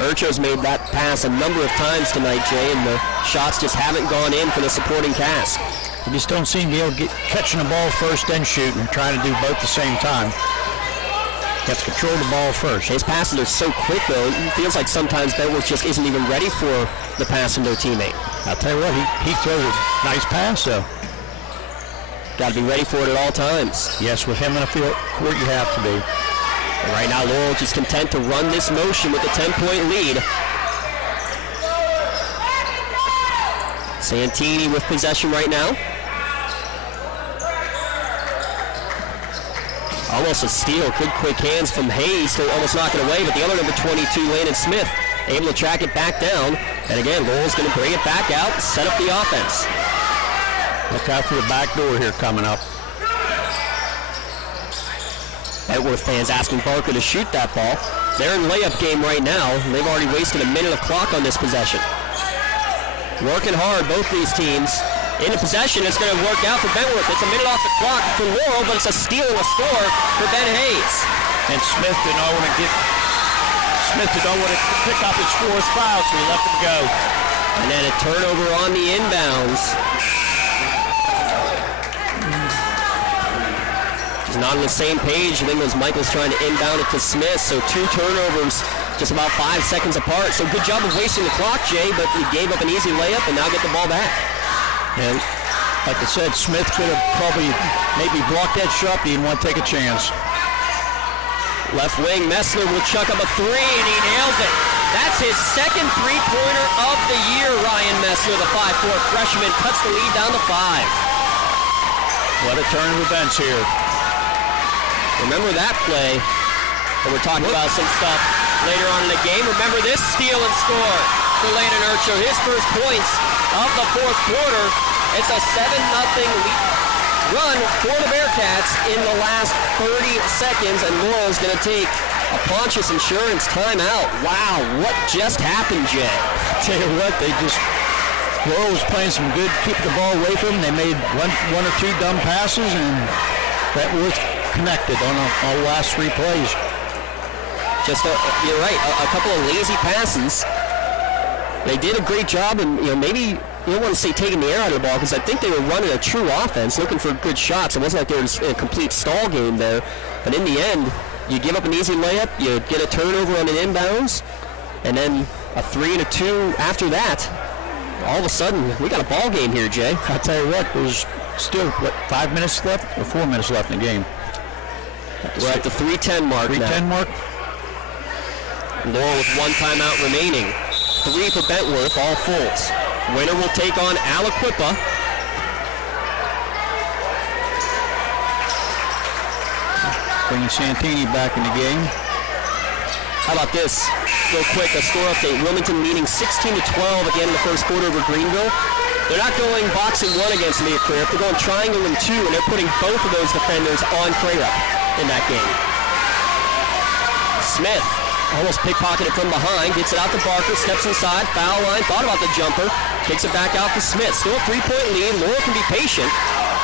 Urcho's made that pass a number of times tonight, Jay, and the shots just haven't gone in for the supporting cast. You just don't seem to be able to get catching the ball first, then shooting, and trying to do both at the same time. You have to control the ball first. His passes are so quick, though. It feels like sometimes Bentworth just isn't even ready for the pass from their teammate. I'll tell you what, he throws a nice pass, though. Got to be ready for it at all times. Yes, with him in the field court, you have to be. And right now, Laurel just content to run this motion with a 10-point lead. Santini with possession right now. Almost a steal. Good quick hands from Hayes to almost knock it away, but the other number 22, Landon Smith, able to track it back down. And again, Laurel's going to bring it back out and set up the offense. Look out for the back door here coming up. Bentworth fans asking Barker to shoot that ball. They're in layup game right now. They've already wasted a minute of clock on this possession. Working hard, both these teams. In the possession, it's going to work out for Bentworth. It's a minute off the clock for Laurel, but it's a steal and a score for Ben Hayes. And Smith did not want to pick up his 4th foul, so he let him go. And then a turnover on the inbounds. Not on the same page. I think it was Michaels trying to inbound it to Smith. So 2 turnovers just about 5 seconds apart. So good job of wasting the clock, Jay, but he gave up an easy layup and now get the ball back. And like I said, Smith could have probably maybe blocked that shot, but he didn't want to take a chance. Left wing, Messler will chuck up a 3 and he nails it. That's his second 3-pointer of the year, Ryan Messler, the 5'4 freshman, cuts the lead down to 5. What a turn of events here. Remember that play, and we're talking about some stuff later on in the game. Remember this steal and score for Landon Urcho. His first points of the 4th quarter. It's a 7-0 run for the Bearcats in the last 30 seconds, and Laurel's going to take A Pontius Insurance timeout. Wow, what just happened, Jay? Tell you what, Laurel was playing some good, keeping the ball away from them. They made one or two dumb passes, and that was connected on the last 3 plays. You're right, a couple of lazy passes. They did a great job, and maybe you don't want to say taking the air out of the ball, because I think they were running a true offense, looking for good shots. It wasn't like there was a complete stall game there. But in the end, you give up an easy layup, you get a turnover on an inbounds, and then a 3 and a 2 after that. All of a sudden, we got a ball game here, Jay. I'll tell you what, there's still, 5 minutes left or 4 minutes left in the game? We're at the 3:10 mark now. 3:10 mark? Laurel with 1 timeout remaining. 3 for Bentworth, all fulls. Winner will take on Aliquippa. Bringing Santini back in the game. How about this? Real quick, a score update. Wilmington leading 16-12 at the end of the first quarter over Greenville. They're not going boxing 1 against Mia Crarup. They're going triangle and 2, and they're putting both of those defenders on Crarup in that game. Smith almost pickpocketed from behind, gets it out to Barker, steps inside, foul line, thought about the jumper, kicks it back out to Smith. Still a 3-point lead. Laurel can be patient.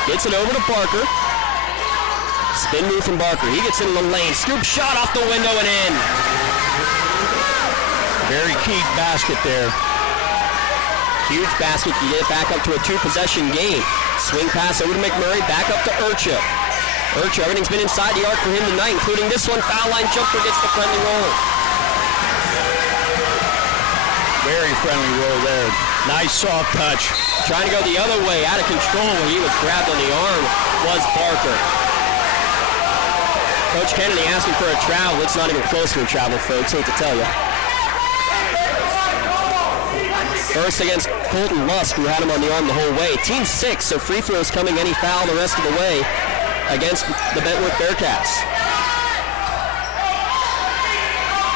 Gets it over to Barker. Spin move from Barker. He gets into the lane. Scoop shot off the window and in. Very key basket there. Huge basket. You get it back up to a 2-possession game. Swing pass over to McMurray. Back up to Urcha. Everything's been inside the arc for him tonight, including this one. Foul line jumper gets the friendly roll. Very friendly roll there. Nice soft touch. Trying to go the other way, out of control when he was grabbed on the arm was Barker. Coach Kennedy asking for a travel. It's not even close to a travel, folks. Hate to tell you. First against Colton Lusk, who had him on the arm the whole way. Team 6, so free throws coming any foul the rest of the way against the Bentworth Bearcats.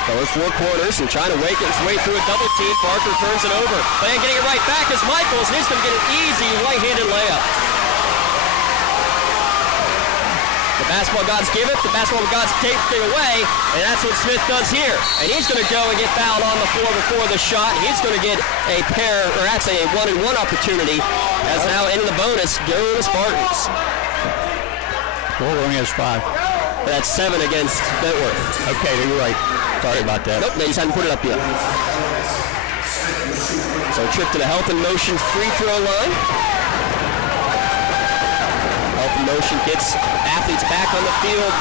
Going 4 quarters and trying to wake his way through a double team. Barker turns it over. But then getting it right back is Michaels, and he's going to get an easy right-handed layup. The basketball gods give it, the basketball gods take it away, and that's what Smith does here. And he's going to go and get fouled on the floor before the shot. He's going to get a pair, or actually a 1-and-1 opportunity, as now into the bonus, Laurel Spartans. Laurel only has 5. That's 7 against Bentworth. Okay, you're right. Sorry about that. Nope, they just hadn't put it up yet. So Trib to the Health and Motion free throw line. Health and Motion gets athletes back on the field.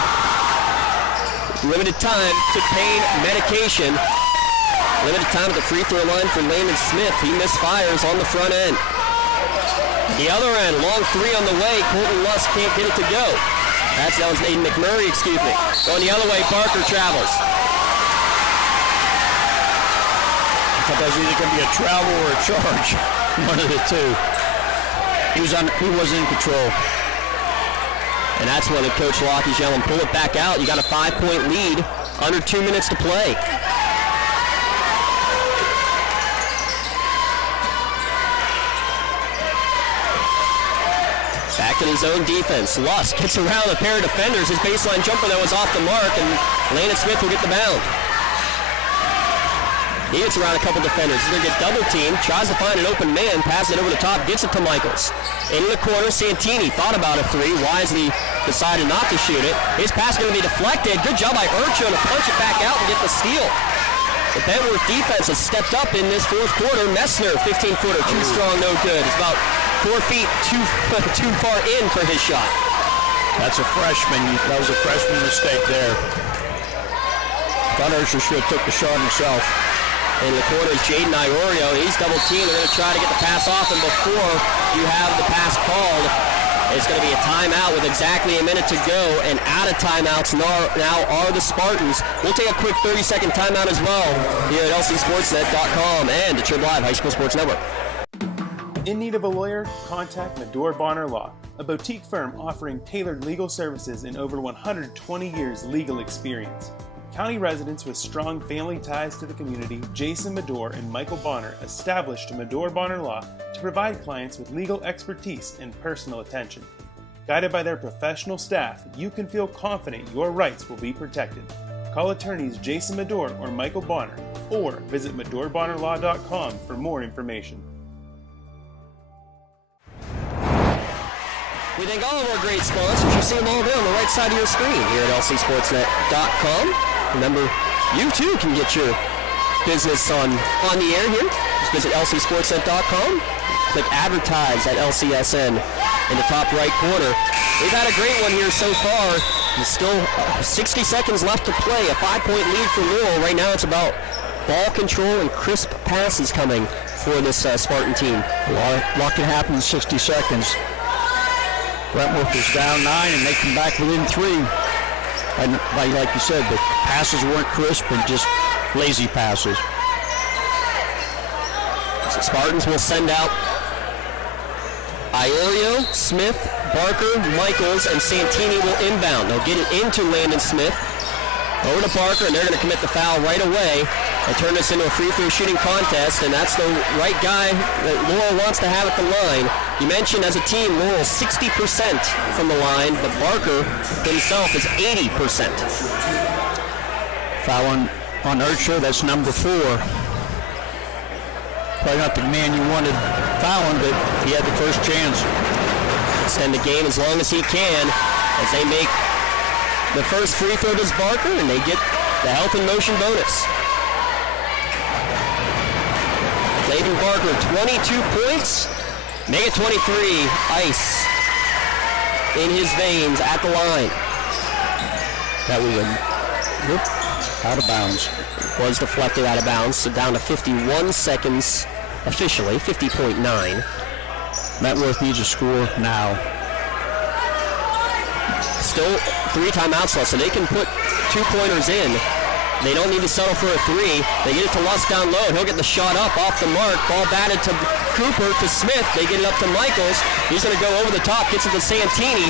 Limited time to pain medication. Limited time at the free throw line for Landon Smith. He misfires on the front end. The other end, long 3 on the way. Colton Lusk can't get it to go. That was Aiden McMurray, excuse me. Going the other way, Barker travels. I thought that was either going to be a travel or a charge. One of the two. He was in control. And that's when Coach Lockie's yelling, pull it back out. You got a 5-point lead, under 2 minutes to play. Back in his own defense. Lusk gets around a pair of defenders. His baseline jumper that was off the mark, and Landon Smith will get the bound. He gets around a couple defenders. He's going to get double teamed, tries to find an open man, passes it over the top, gets it to Michaels. In the corner, Santini thought about a 3, wisely decided not to shoot it. His pass is going to be deflected. Good job by Urcha to punch it back out and get the steal. The Bentworth defense has stepped up in this 4th quarter. Messner, 15-footer, too strong, no good. It's about 4 feet too far in for his shot. That's a freshman. That was a freshman mistake there. Thought Urcha should have took the shot himself. In the corner is Jaden Iorio. He's double teamed. They're going to try to get the pass off, and before you have the pass called, it's going to be a timeout with exactly a minute to go, and out of timeouts now are the Spartans. We'll take a quick 30-second timeout as well here at lcsportsnet.com and the Trib Live High School Sports Network. In need of a lawyer? Contact Medore Bonner Law, a boutique firm offering tailored legal services in over 120 years legal experience. County residents with strong family ties to the community, Jason Medore and Michael Bonner, established Medore Bonner Law to provide clients with legal expertise and personal attention. Guided by their professional staff, you can feel confident your rights will be protected. Call attorneys Jason Medor or Michael Bonner, or visit MedorBonnerLaw.com for more information. We thank all of our great sponsors. You see them all there on the right side of your screen here at LCSportsNet.com. Remember, you too can get your business on the air here. Just visit LCSportsNet.com. Click Advertise at LCSN in the top right corner. We've had a great one here so far. There's still 60 seconds left to play. A 5-point lead for Laurel. Right now it's about ball control and crisp passes coming for this Spartan team. A lot can happen in 60 seconds. Bentworth is down 9 and they come back within 3. And like you said, the passes weren't crisp and just lazy passes. So Spartans will send out Iorio, Smith, Barker, Michaels, and Santini will inbound. They'll get it into Landon Smith, over to Barker, and they're going to commit the foul right away and turn this into a free throw shooting contest, and that's the right guy that Laurel wants to have at the line. You mentioned as a team, Laurel 60% from the line, but Barker himself is 80%. Foul on Urcher, that's number 4. Probably not the man you wanted fouling, but he had the first chance. Extend the game as long as he can as they make the first free throw to Barker, and they get the health and motion bonus. Clayton Barker, 22 points, make it 23, ice in his veins at the line. That was out of bounds. Was deflected out of bounds, so down to 51 seconds officially, 50.9. Bentworth needs a score now. Still 3 timeouts left, so they can put 2-pointers in. They don't need to settle for a 3. They get it to Lusk down low, and he'll get the shot up off the mark. Ball batted to Cooper, to Smith. They get it up to Michaels. He's going to go over the top, gets it to Santini.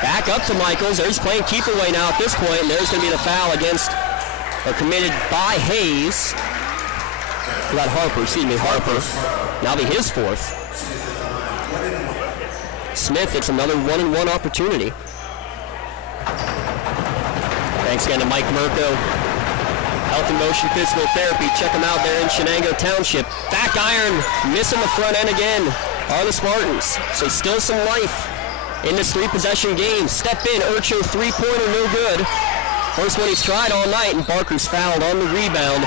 Back up to Michaels. He's playing keep away now at this point, and there's going to be the foul against, or committed by Hayes. Harper. Now be his 4th. Smith, it's another 1-and-1 opportunity. Thanks again to Mike Mirko. Health and Motion Physical Therapy. Check them out there in Shenango Township. Back iron, missing the front end again are the Spartans. So still some life in this 3-possession game. Step in, Urcho 3-pointer, no good. First one he's tried all night, and Barker's fouled on the rebound.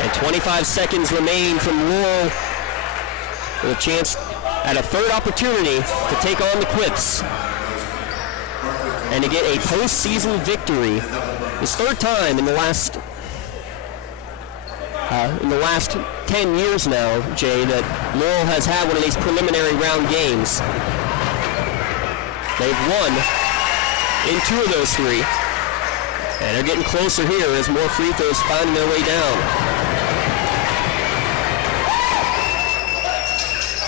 And 25 seconds remain from Laurel with a chance at a 3rd opportunity to take on the Quips and to get a postseason victory. His 3rd time in the last 10 years now, Jay, that Laurel has had one of these preliminary round games. They've won in 2 of those 3, and they're getting closer here as more free throws finding their way down.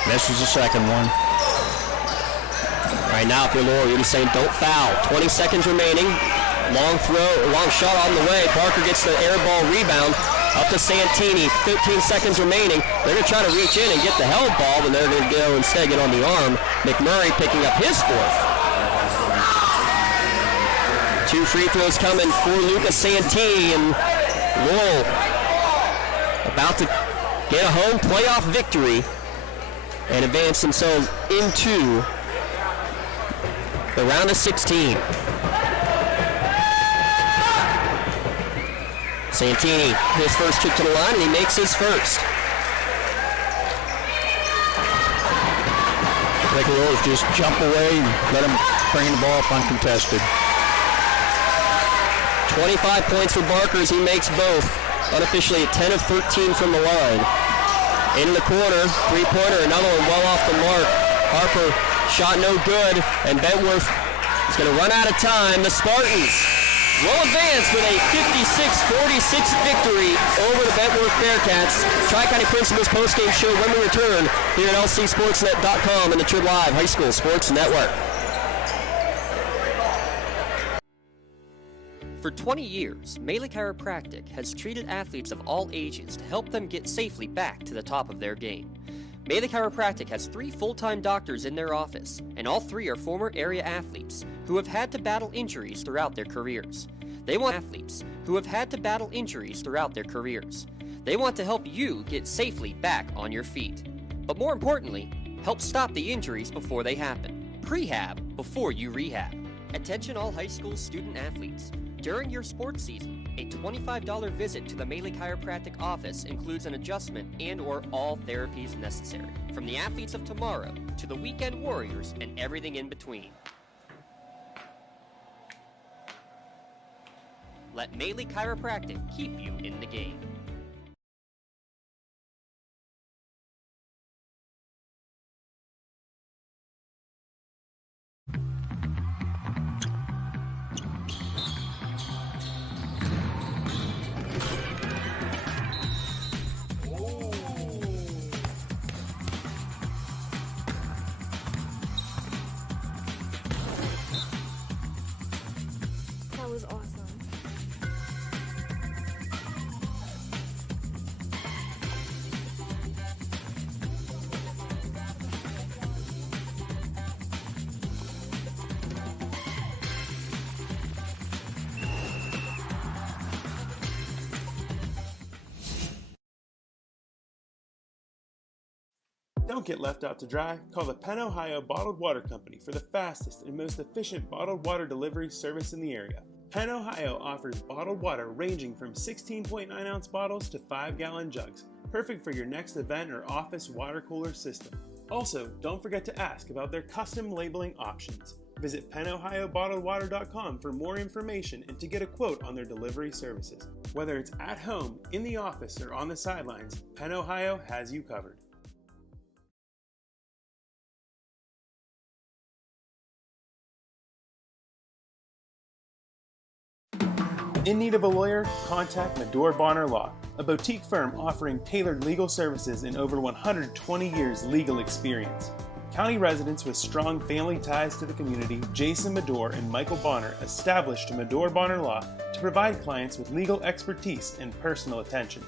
Misses the second one. Right now, if you're Laurel, you're just saying don't foul. 20 seconds remaining. Long shot on the way. Barker gets the air ball rebound up to Santini. 15 seconds remaining. They're going to try to reach in and get the held ball, but they're going to go instead get on the arm. McMurray picking up his 4th. 2 free throws coming for Lucas Santini, and Laurel about to get a home playoff victory and advance themselves into the round of 16. Santini, his first trip to the line, and he makes his first. They can always just jump away and let him bring the ball up uncontested. 25 points for Barker as he makes both. Unofficially at 10 of 13 from the line. Into the corner, 3-pointer, another one well off the mark. Harper, shot no good, and Bentworth is going to run out of time. The Spartans will advance with a 56-46 victory over the Bentworth Bearcats. Tri-County Principal's postgame show when we return here at LCSportsNet.com and the Trib Live High School Sports Network. For 20 years, Melee Chiropractic has treated athletes of all ages to help them get safely back to the top of their game. Melee Chiropractic has 3 full-time doctors in their office, and all 3 are former area athletes who have had to battle injuries throughout their careers. They want athletes who have had to battle injuries throughout their careers. They want to help you get safely back on your feet. But more importantly, help stop the injuries before they happen. Prehab before you rehab. Attention all high school student athletes. During your sports season, a $25 visit to the Maley Chiropractic office includes an adjustment and/or all therapies necessary. From the athletes of tomorrow to the weekend warriors and everything in between. Let Maley Chiropractic keep you in the game. That was awesome. Don't get left out to dry. Call the Penn Ohio Bottled Water Company for the fastest and most efficient bottled water delivery service in the area. Penn Ohio offers bottled water ranging from 16.9-ounce bottles to 5-gallon jugs, perfect for your next event or office water cooler system. Also, don't forget to ask about their custom labeling options. Visit PennOhioBottledWater.com for more information and to get a quote on their delivery services. Whether it's at home, in the office, or on the sidelines, Penn Ohio has you covered. In need of a lawyer? Contact Medore Bonner Law, a boutique firm offering tailored legal services and over 120 years legal experience. County residents with strong family ties to the community, Jason Medore and Michael Bonner, established Medore Bonner Law to provide clients with legal expertise and personal attention.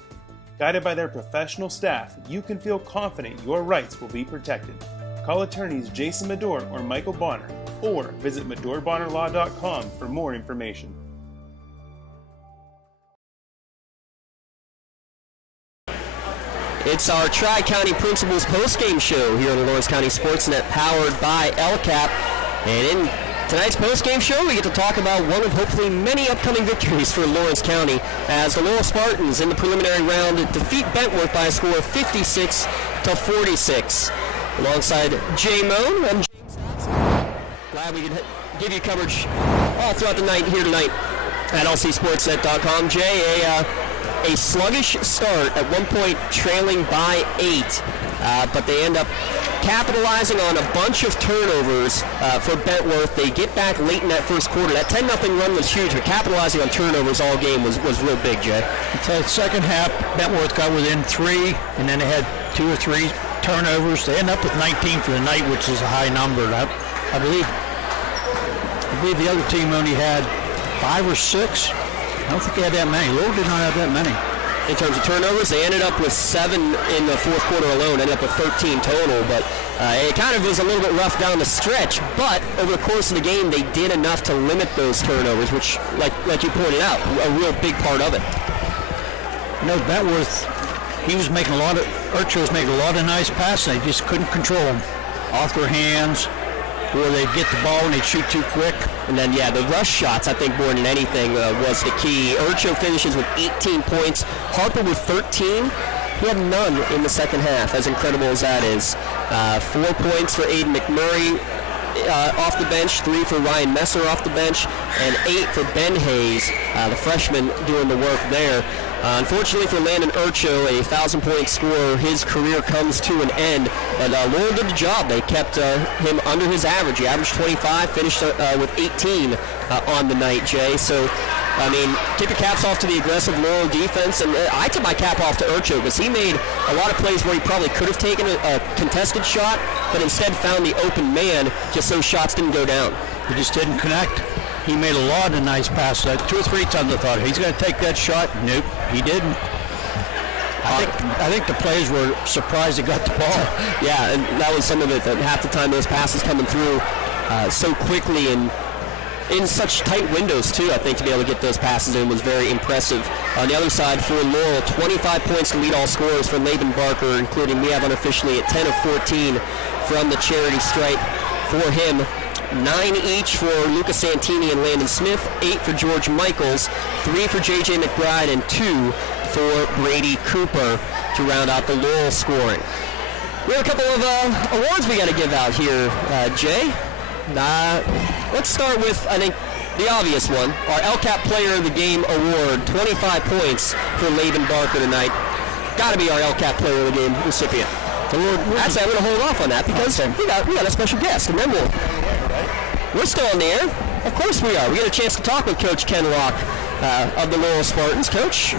Guided by their professional staff, you can feel confident your rights will be protected. Call attorneys Jason Medore or Michael Bonner, or visit MedoreBonnerLaw.com for more information. It's our Tri-County Principals postgame show here on the Lawrence County SportsNet, powered by LCAP. And in tonight's postgame show, we get to talk about one of hopefully many upcoming victories for Lawrence County as the Laurel Spartans in the preliminary round defeat Bentworth by a score of 56-46. Alongside Jay Moan, I'm James Dodson. Glad we could give you coverage all throughout the night here tonight at lcsportsnet.com. Jay, a sluggish start, at one point trailing by 8, but they end up capitalizing on a bunch of turnovers for Bentworth. They get back late in that first quarter. That 10-0 run was huge, but capitalizing on turnovers all game was real big, Jay. So the second half, Bentworth got within 3, and then they had 2 or 3 turnovers. They end up with 19 for the night, which is a high number. I believe the other team only had 5 or 6. I don't think they had that many. Laurel did not have that many. In terms of turnovers, they ended up with 7 in the fourth quarter alone, ended up with 13 total, but it kind of was a little bit rough down the stretch, but over the course of the game, they did enough to limit those turnovers, which, like you pointed out, a real big part of it. You know, Bentworth, Urcho was making a lot of nice passes. They just couldn't control them off their hands, or they'd get the ball and they'd shoot too quick. And then, the rush shots, I think, more than anything, was the key. Urcho finishes with 18 points. Harper with 13. He had none in the second half, as incredible as that is. 4 points for Aiden McMurray off the bench, 3 for Ryan Messer off the bench, and 8 for Ben Hayes, the freshman, doing the work there. Unfortunately for Landon Urcho, a 1,000-point scorer, his career comes to an end. But Laurel did the job. They kept him under his average. He averaged 25, finished with 18 on the night, Jay. So, I mean, tip your caps off to the aggressive Laurel defense. And I tip my cap off to Urcho because he made a lot of plays where he probably could have taken a contested shot, but instead found the open man just so shots didn't go down. He just didn't connect. He made a lot of nice passes. 2 or 3 times I thought, he's going to take that shot. Nope, he didn't. I think the players were surprised he got the ball. Yeah, and that was some of it, that half the time those passes coming through so quickly, and in such tight windows too. I think to be able to get those passes in was very impressive. On the other side for Laurel, 25 points to lead all scorers for Laban Barker, including we have unofficially at 10 of 14 from the charity stripe for him. 9 each for Lucas Santini and Landon Smith, 8 for George Michaels, 3 for J.J. McBride, and 2 for Brady Cooper to round out the Laurel scoring. We have a couple of awards we got to give out here, Jay. Let's start with, I think, the obvious one, our LCAP Player of the Game award, 25 points for Laban Barker tonight. Got to be our LCAP Player of the Game recipient. Actually, I'm going to hold off on that because we got a special guest, and then we're still on the air. Of course we are. We get a chance to talk with Coach Ken Locke of the Laurel Spartans. Coach,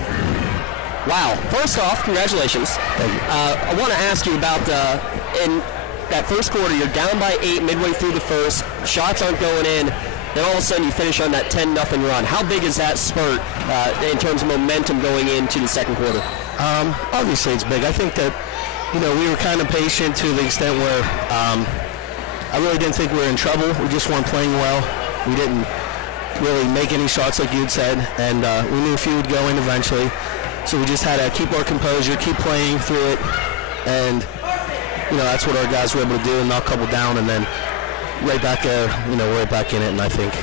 wow. First off, congratulations. Thank you. I want to ask you about in that first quarter, you're down by 8 midway through the first. Shots aren't going in. Then all of a sudden you finish on that 10-0 run. How big is that spurt in terms of momentum going into the second quarter? Obviously it's big. I think that we were kind of patient to the extent where I really didn't think we were in trouble. We just weren't playing well. We didn't really make any shots like you'd said, and we knew a few would go in eventually. So we just had to keep our composure, keep playing through it, and that's what our guys were able to do, and knock a couple down, and then right back there, right back in it. And I think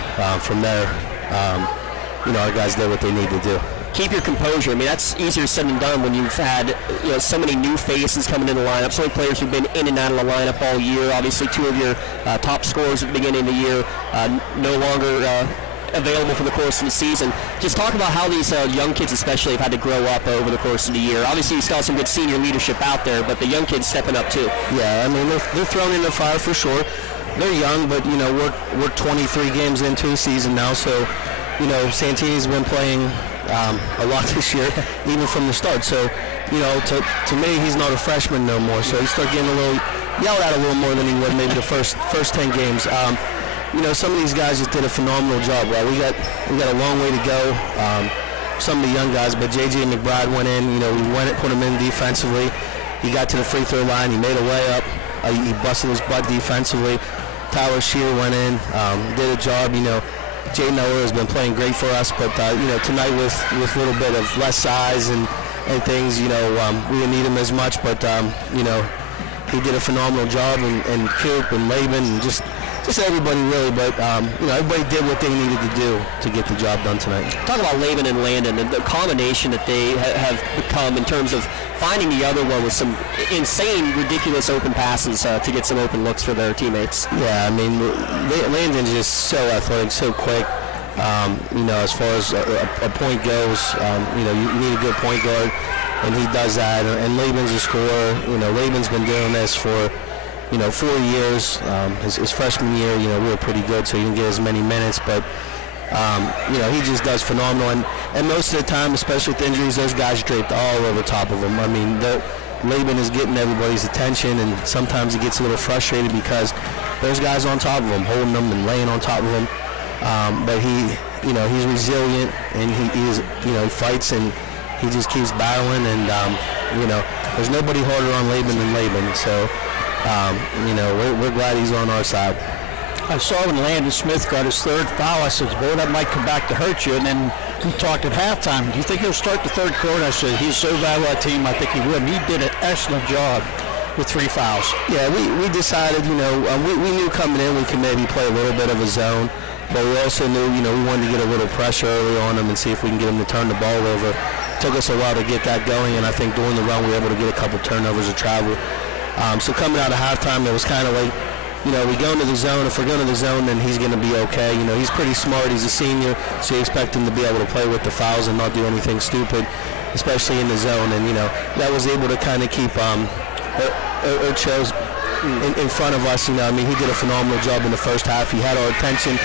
from there, our guys did what they needed to do. Keep your composure. I mean, that's easier said than done when you've had so many new faces coming in the lineup, so many players who've been in and out of the lineup all year. Obviously, 2 of your top scorers at the beginning of the year no longer available for the course of the season. Just talk about how these young kids especially have had to grow up over the course of the year. Obviously, you still have some good senior leadership out there, but the young kids stepping up too. Yeah, I mean, they're thrown in the fire for sure. They're young, but we're 23 games into the season now, so Santini's been playing a lot this year, even from the start. So, to me, he's not a freshman no more. So he started getting yelled at a little more than he would maybe the first 10 games. Some of these guys just did a phenomenal job. Well, we got a long way to go. Some of the young guys, but J.J. McBride went in. We went and put him in defensively. He got to the free throw line. He made a layup. He busted his butt defensively. Tyler Shear went in, did a job. Jay Noah has been playing great for us, but tonight with a little bit of less size and things, we didn't need him as much, but he did a phenomenal job, and Coop and Laban and just everybody really, but everybody did what they needed to do to get the job done tonight. Talk about Laban and Landon and the combination that they have become in terms of finding the other one with some insane, ridiculous open passes to get some open looks for their teammates. Yeah, I mean, Landon's just so athletic, so quick. As far as a point goes, you need a good point guard, and he does that. And Laban's a scorer. Laban's been doing this for 4 years. His freshman year, we were pretty good, so he didn't get as many minutes, but he just does phenomenal. And most of the time, especially with injuries, those guys draped all over top of him. I mean, Laban is getting everybody's attention, and sometimes he gets a little frustrated because there's guys on top of him, holding them and laying on top of him. But he's resilient, and he fights, and he just keeps battling. And there's nobody harder on Laban than Laban. So we're glad he's on our side. I saw when Landon Smith got his 3rd foul, I said, boy, that might come back to hurt you. And then we talked at halftime, do you think he'll start the 3rd quarter? I said, he's so bad with our team, I think he would. And he did an excellent job with 3 fouls. Yeah, we decided, we knew coming in we could maybe play a little bit of a zone, but we also knew, we wanted to get a little pressure early on him and see if we can get him to turn the ball over. It took us a while to get that going, and I think during the run we were able to get a couple turnovers of travel. So coming out of halftime, it was kind of like, we go into the zone. If we're going to the zone, then he's going to be okay. He's pretty smart. He's a senior, so you expect him to be able to play with the fouls and not do anything stupid, especially in the zone. And, that was able to kind of keep Ocho's in front of us. He did a phenomenal job in the first half. He had our attention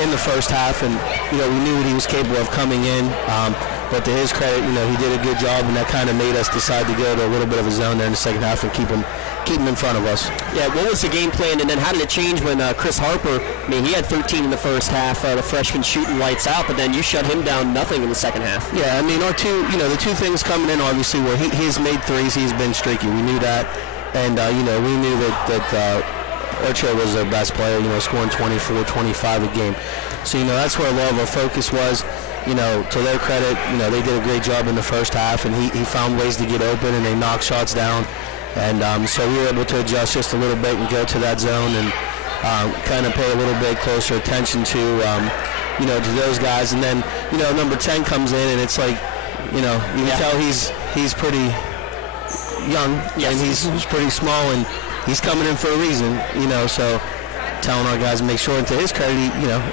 in the first half, and, we knew what he was capable of coming in. But to his credit, he did a good job, and that kind of made us decide to go to a little bit of a zone there in the second half and keep him in front of us. Yeah, what was the game plan, and then how did it change when Chris Harper, he had 13 in the first half, the freshman shooting lights out, but then you shut him down nothing in the second half. Yeah, our the two things coming in obviously were he's made threes, he's been streaky, we knew that, and we knew that Ocho was their best player, scoring 24, 25 a game. So, that's where a lot of our focus was. To their credit, they did a great job in the first half, and he found ways to get open, and they knocked shots down. And so we were able to adjust just a little bit and go to that zone and kind of pay a little bit closer attention to, to those guys. And then, number 10 comes in, and it's like, you can tell he's pretty young, and he's pretty small, and he's coming in for a reason, so telling our guys to make sure, and to his credit,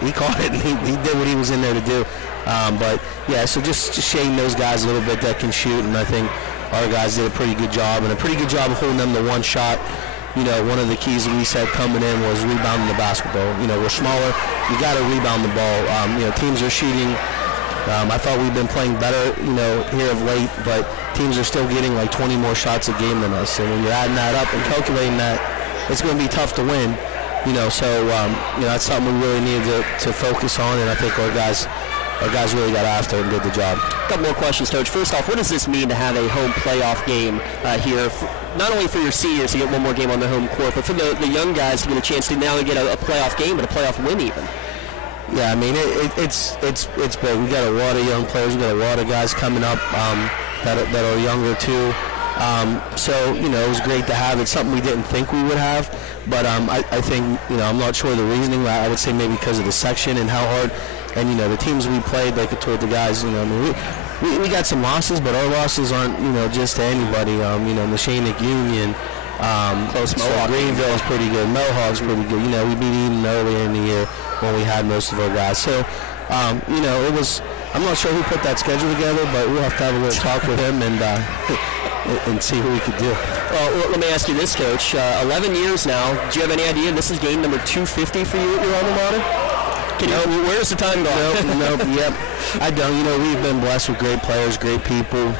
he caught it, and he did what he was in there to do. So just shading those guys a little bit that can shoot, and I think our guys did a pretty good job, and a pretty good job of holding them to one shot. One of the keys that we said coming in was rebounding the basketball. We're smaller, you got to rebound the ball. Teams are shooting. I thought we've been playing better, here of late, but teams are still getting like 20 more shots a game than us. And when you're adding that up and calculating that, it's going to be tough to win. That's something we really needed to focus on, and I think our guys really got after it and did the job. A couple more questions, Coach. First off, what does this mean to have a home playoff game here, not only for your seniors to get one more game on the home court, but for the young guys to get a chance to now get a playoff game and a playoff win even? Yeah, I mean, it's big. We got a lot of young players. We got a lot of guys coming up that are younger too. It was great to have. It's something we didn't think we would have, but I think, I'm not sure the reasoning. I would say maybe because of the section and how hard, and the teams we played, like I told the guys, we got some losses, but our losses aren't, just to anybody. Neshannock Union, close Mohawk. Greenville's pretty good. Mohawk's pretty good. We beat Eden earlier in the year when we had most of our guys. So, it was. I'm not sure who put that schedule together, but we'll have to have a little talk with him and see what we could do. Well, let me ask you this, Coach. 11 years now. Do you have any idea this is game number 250 for you at your alma mater? Where's the time going? Nope. Yep. I don't. We've been blessed with great players, great people,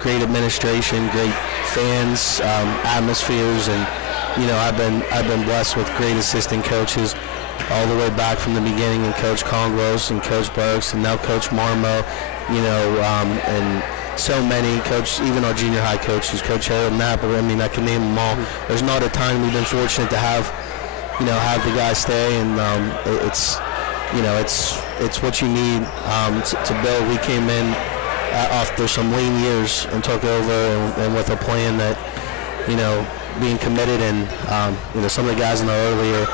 great administration, great fans, atmospheres, and I've been blessed with great assistant coaches all the way back from the beginning, and Coach Congros and Coach Burks and now Coach Marmo, and so many, even our junior high coaches, Coach Harold Napper. I mean, I can name them all. There's not a time we've been fortunate to have the guys stay, and it's what you need to build. We came in after some lean years and took over, and with a plan that, being committed, and some of the guys in the earlier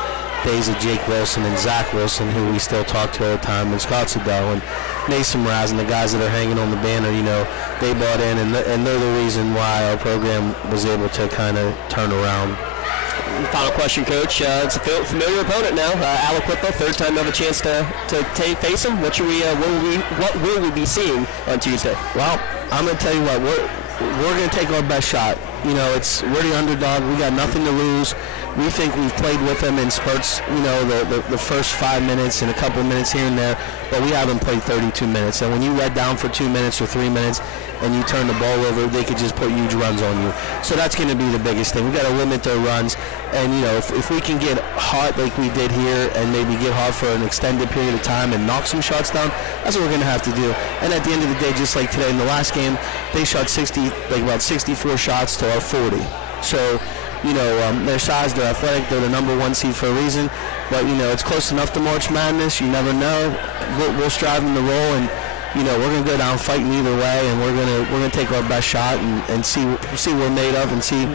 days of Jake Wilson and Zach Wilson, who we still talk to all the time, and Scott Siddell and Mason Mraz, and the guys that are hanging on the banner, they bought in, and they're the reason why our program was able to kind of turn around. Final question, Coach. It's a familiar opponent now, Aliquippa. Third time to have a chance to face them. What will we be seeing on Tuesday? Well, I'm going to tell you what, we're going to take our best shot. We're the underdog. We got nothing to lose. We think we've played with them in spurts, the first 5 minutes and a couple of minutes here and there, but we haven't played 32 minutes. And when you let down for 2 minutes or 3 minutes and you turn the ball over, they could just put huge runs on you. So that's going to be the biggest thing. We've got to limit their runs. And, if we can get hot like we did here and maybe get hot for an extended period of time and knock some shots down, that's what we're going to have to do. And at the end of the day, just like today in the last game, they shot about 64 shots to our 40. So, their size, they're athletic, they're the number one seed for a reason. But, it's close enough to March Madness. You never know. We'll strive them to roll, and, we're going to go down fighting either way, and we're going to take our best shot and see what we're made of, and see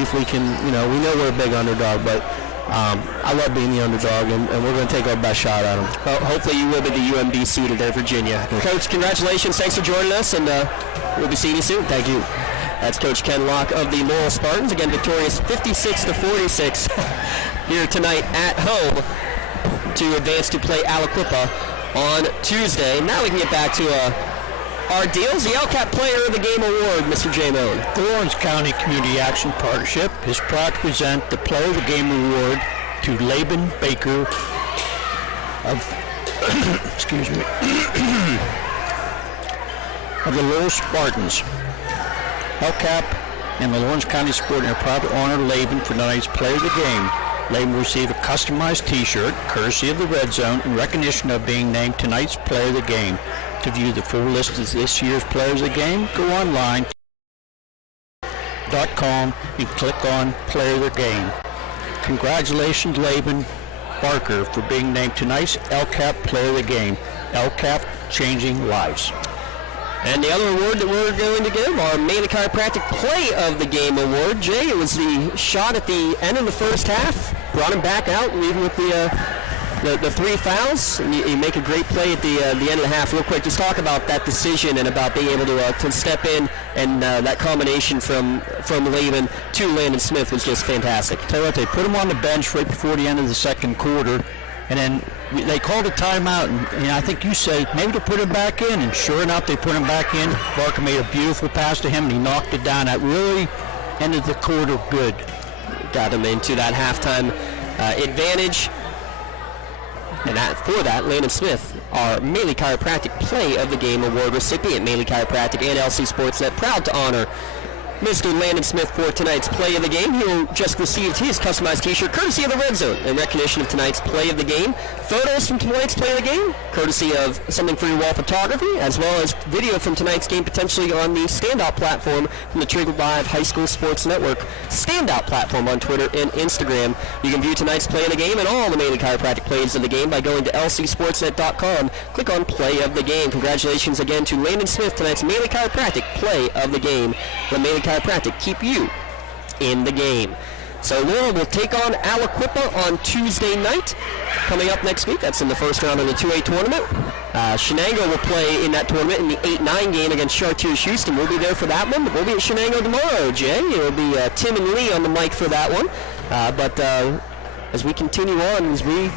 if we can, we know we're a big underdog, but I love being the underdog, and we're going to take our best shot at them. Well, hopefully you will be the UMB suited there, Virginia. Coach, congratulations. Thanks for joining us, and we'll be seeing you soon. Thank you. That's Coach Ken Locke of the Laurel Spartans, again victorious 56-46 here tonight at home to advance to play Aliquippa on Tuesday. Now we can get back to our deals. The LCAP Player of the Game Award, Mr. J. Moan. The Lawrence County Community Action Partnership is proud to present the Player of the Game Award to Laban Baker of of the Laurel Spartans. LCAP and the Lawrence County SportsNet are proud to honor Laban for tonight's Player of the Game. Laban will receive a customized t-shirt, courtesy of the Red Zone, in recognition of being named tonight's Player of the Game. To view the full list of this year's Players of the Game, go online .com and click on Player of the Game. congratulations, Laban Barker, for being named tonight's LCAP Player of the Game. LCAP, changing lives. And the other award that we're going to give, our Mainly Chiropractic Play of the Game award. Jay, it was the shot at the end of the first half, brought him back out, leaving with the 3 fouls. And you make a great play at the end of the half. Real quick, just talk about that decision and about being able to step in, and that combination from Laban to Landon Smith was just fantastic. Tell you what, they put him on the bench right before the end of the second quarter, and then they called a timeout, and I think you said maybe to put him back in, and sure enough, they put him back in. Barker made a beautiful pass to him, and he knocked it down. That really ended the quarter good. Got him into that halftime advantage. And for that, Landon Smith, our Mainly Chiropractic Play of the Game award recipient. Mainly Chiropractic and LC SportsNet proud to honor Mr. Landon Smith for tonight's Play of the Game. He just received his customized t-shirt courtesy of the Red Zone in recognition of tonight's Play of the Game. Photos from tonight's Play of the Game courtesy of Something for Your Wall Photography, as well as video from tonight's game potentially on the Standout platform from the Trib Live High School Sports Network Standout platform on Twitter and Instagram. You can view tonight's Play of the Game and all the Mainly Chiropractic plays of the game by going to lcsportsnet.com. Click on Play of the Game. Congratulations again to Landon Smith, tonight's Mainly Chiropractic Play of the Game. The Mainly Chiropractic keep you in the game. So Laurel will take on Aliquippa on Tuesday night. Coming up next week, that's in the first round of the 2A tournament. Shenango will play in that tournament in the 8-9 game against Chartiers Houston. We'll be there for that one. We'll be at Shenango tomorrow, Jay. It'll be Tim and Lee on the mic for that one. But as we continue on, as we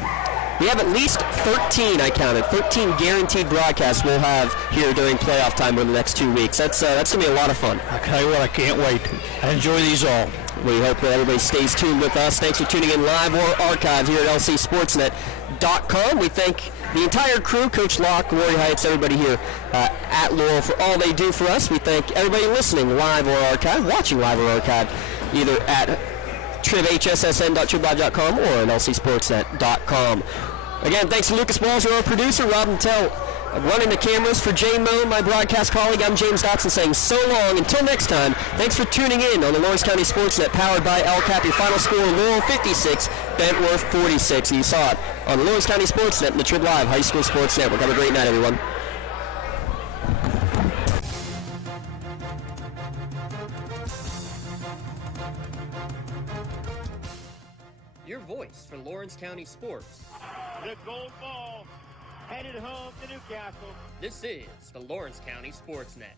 have at least 13, I counted, 13 guaranteed broadcasts we'll have here during playoff time over the next 2 weeks. That's going to be a lot of fun. I'll tell you what, I can't wait. I enjoy these all. We hope that everybody stays tuned with us. Thanks for tuning in live or archived here at lcsportsnet.com. We thank the entire crew, Coach Locke, Rory Heights, everybody here at Laurel for all they do for us. We thank everybody listening live or archived, watching live or archived, either at tribhssn.triblive.com or at lcsportsnet.com. Again, thanks to Lucas Walzer, our producer, Rob Nattell, running the cameras. For Jay Moan, my broadcast colleague, I'm James Dotson saying so long. Until next time, thanks for tuning in on the Lawrence County SportsNet, powered by LCAP. Your final score, Laurel 56, Bentworth 46. And you saw it on the Lawrence County SportsNet and the Trib Live High School Sports Network. Have a great night, everyone. Your voice for Lawrence County sports. The gold ball headed home to Newcastle. This is the Lawrence County SportsNet.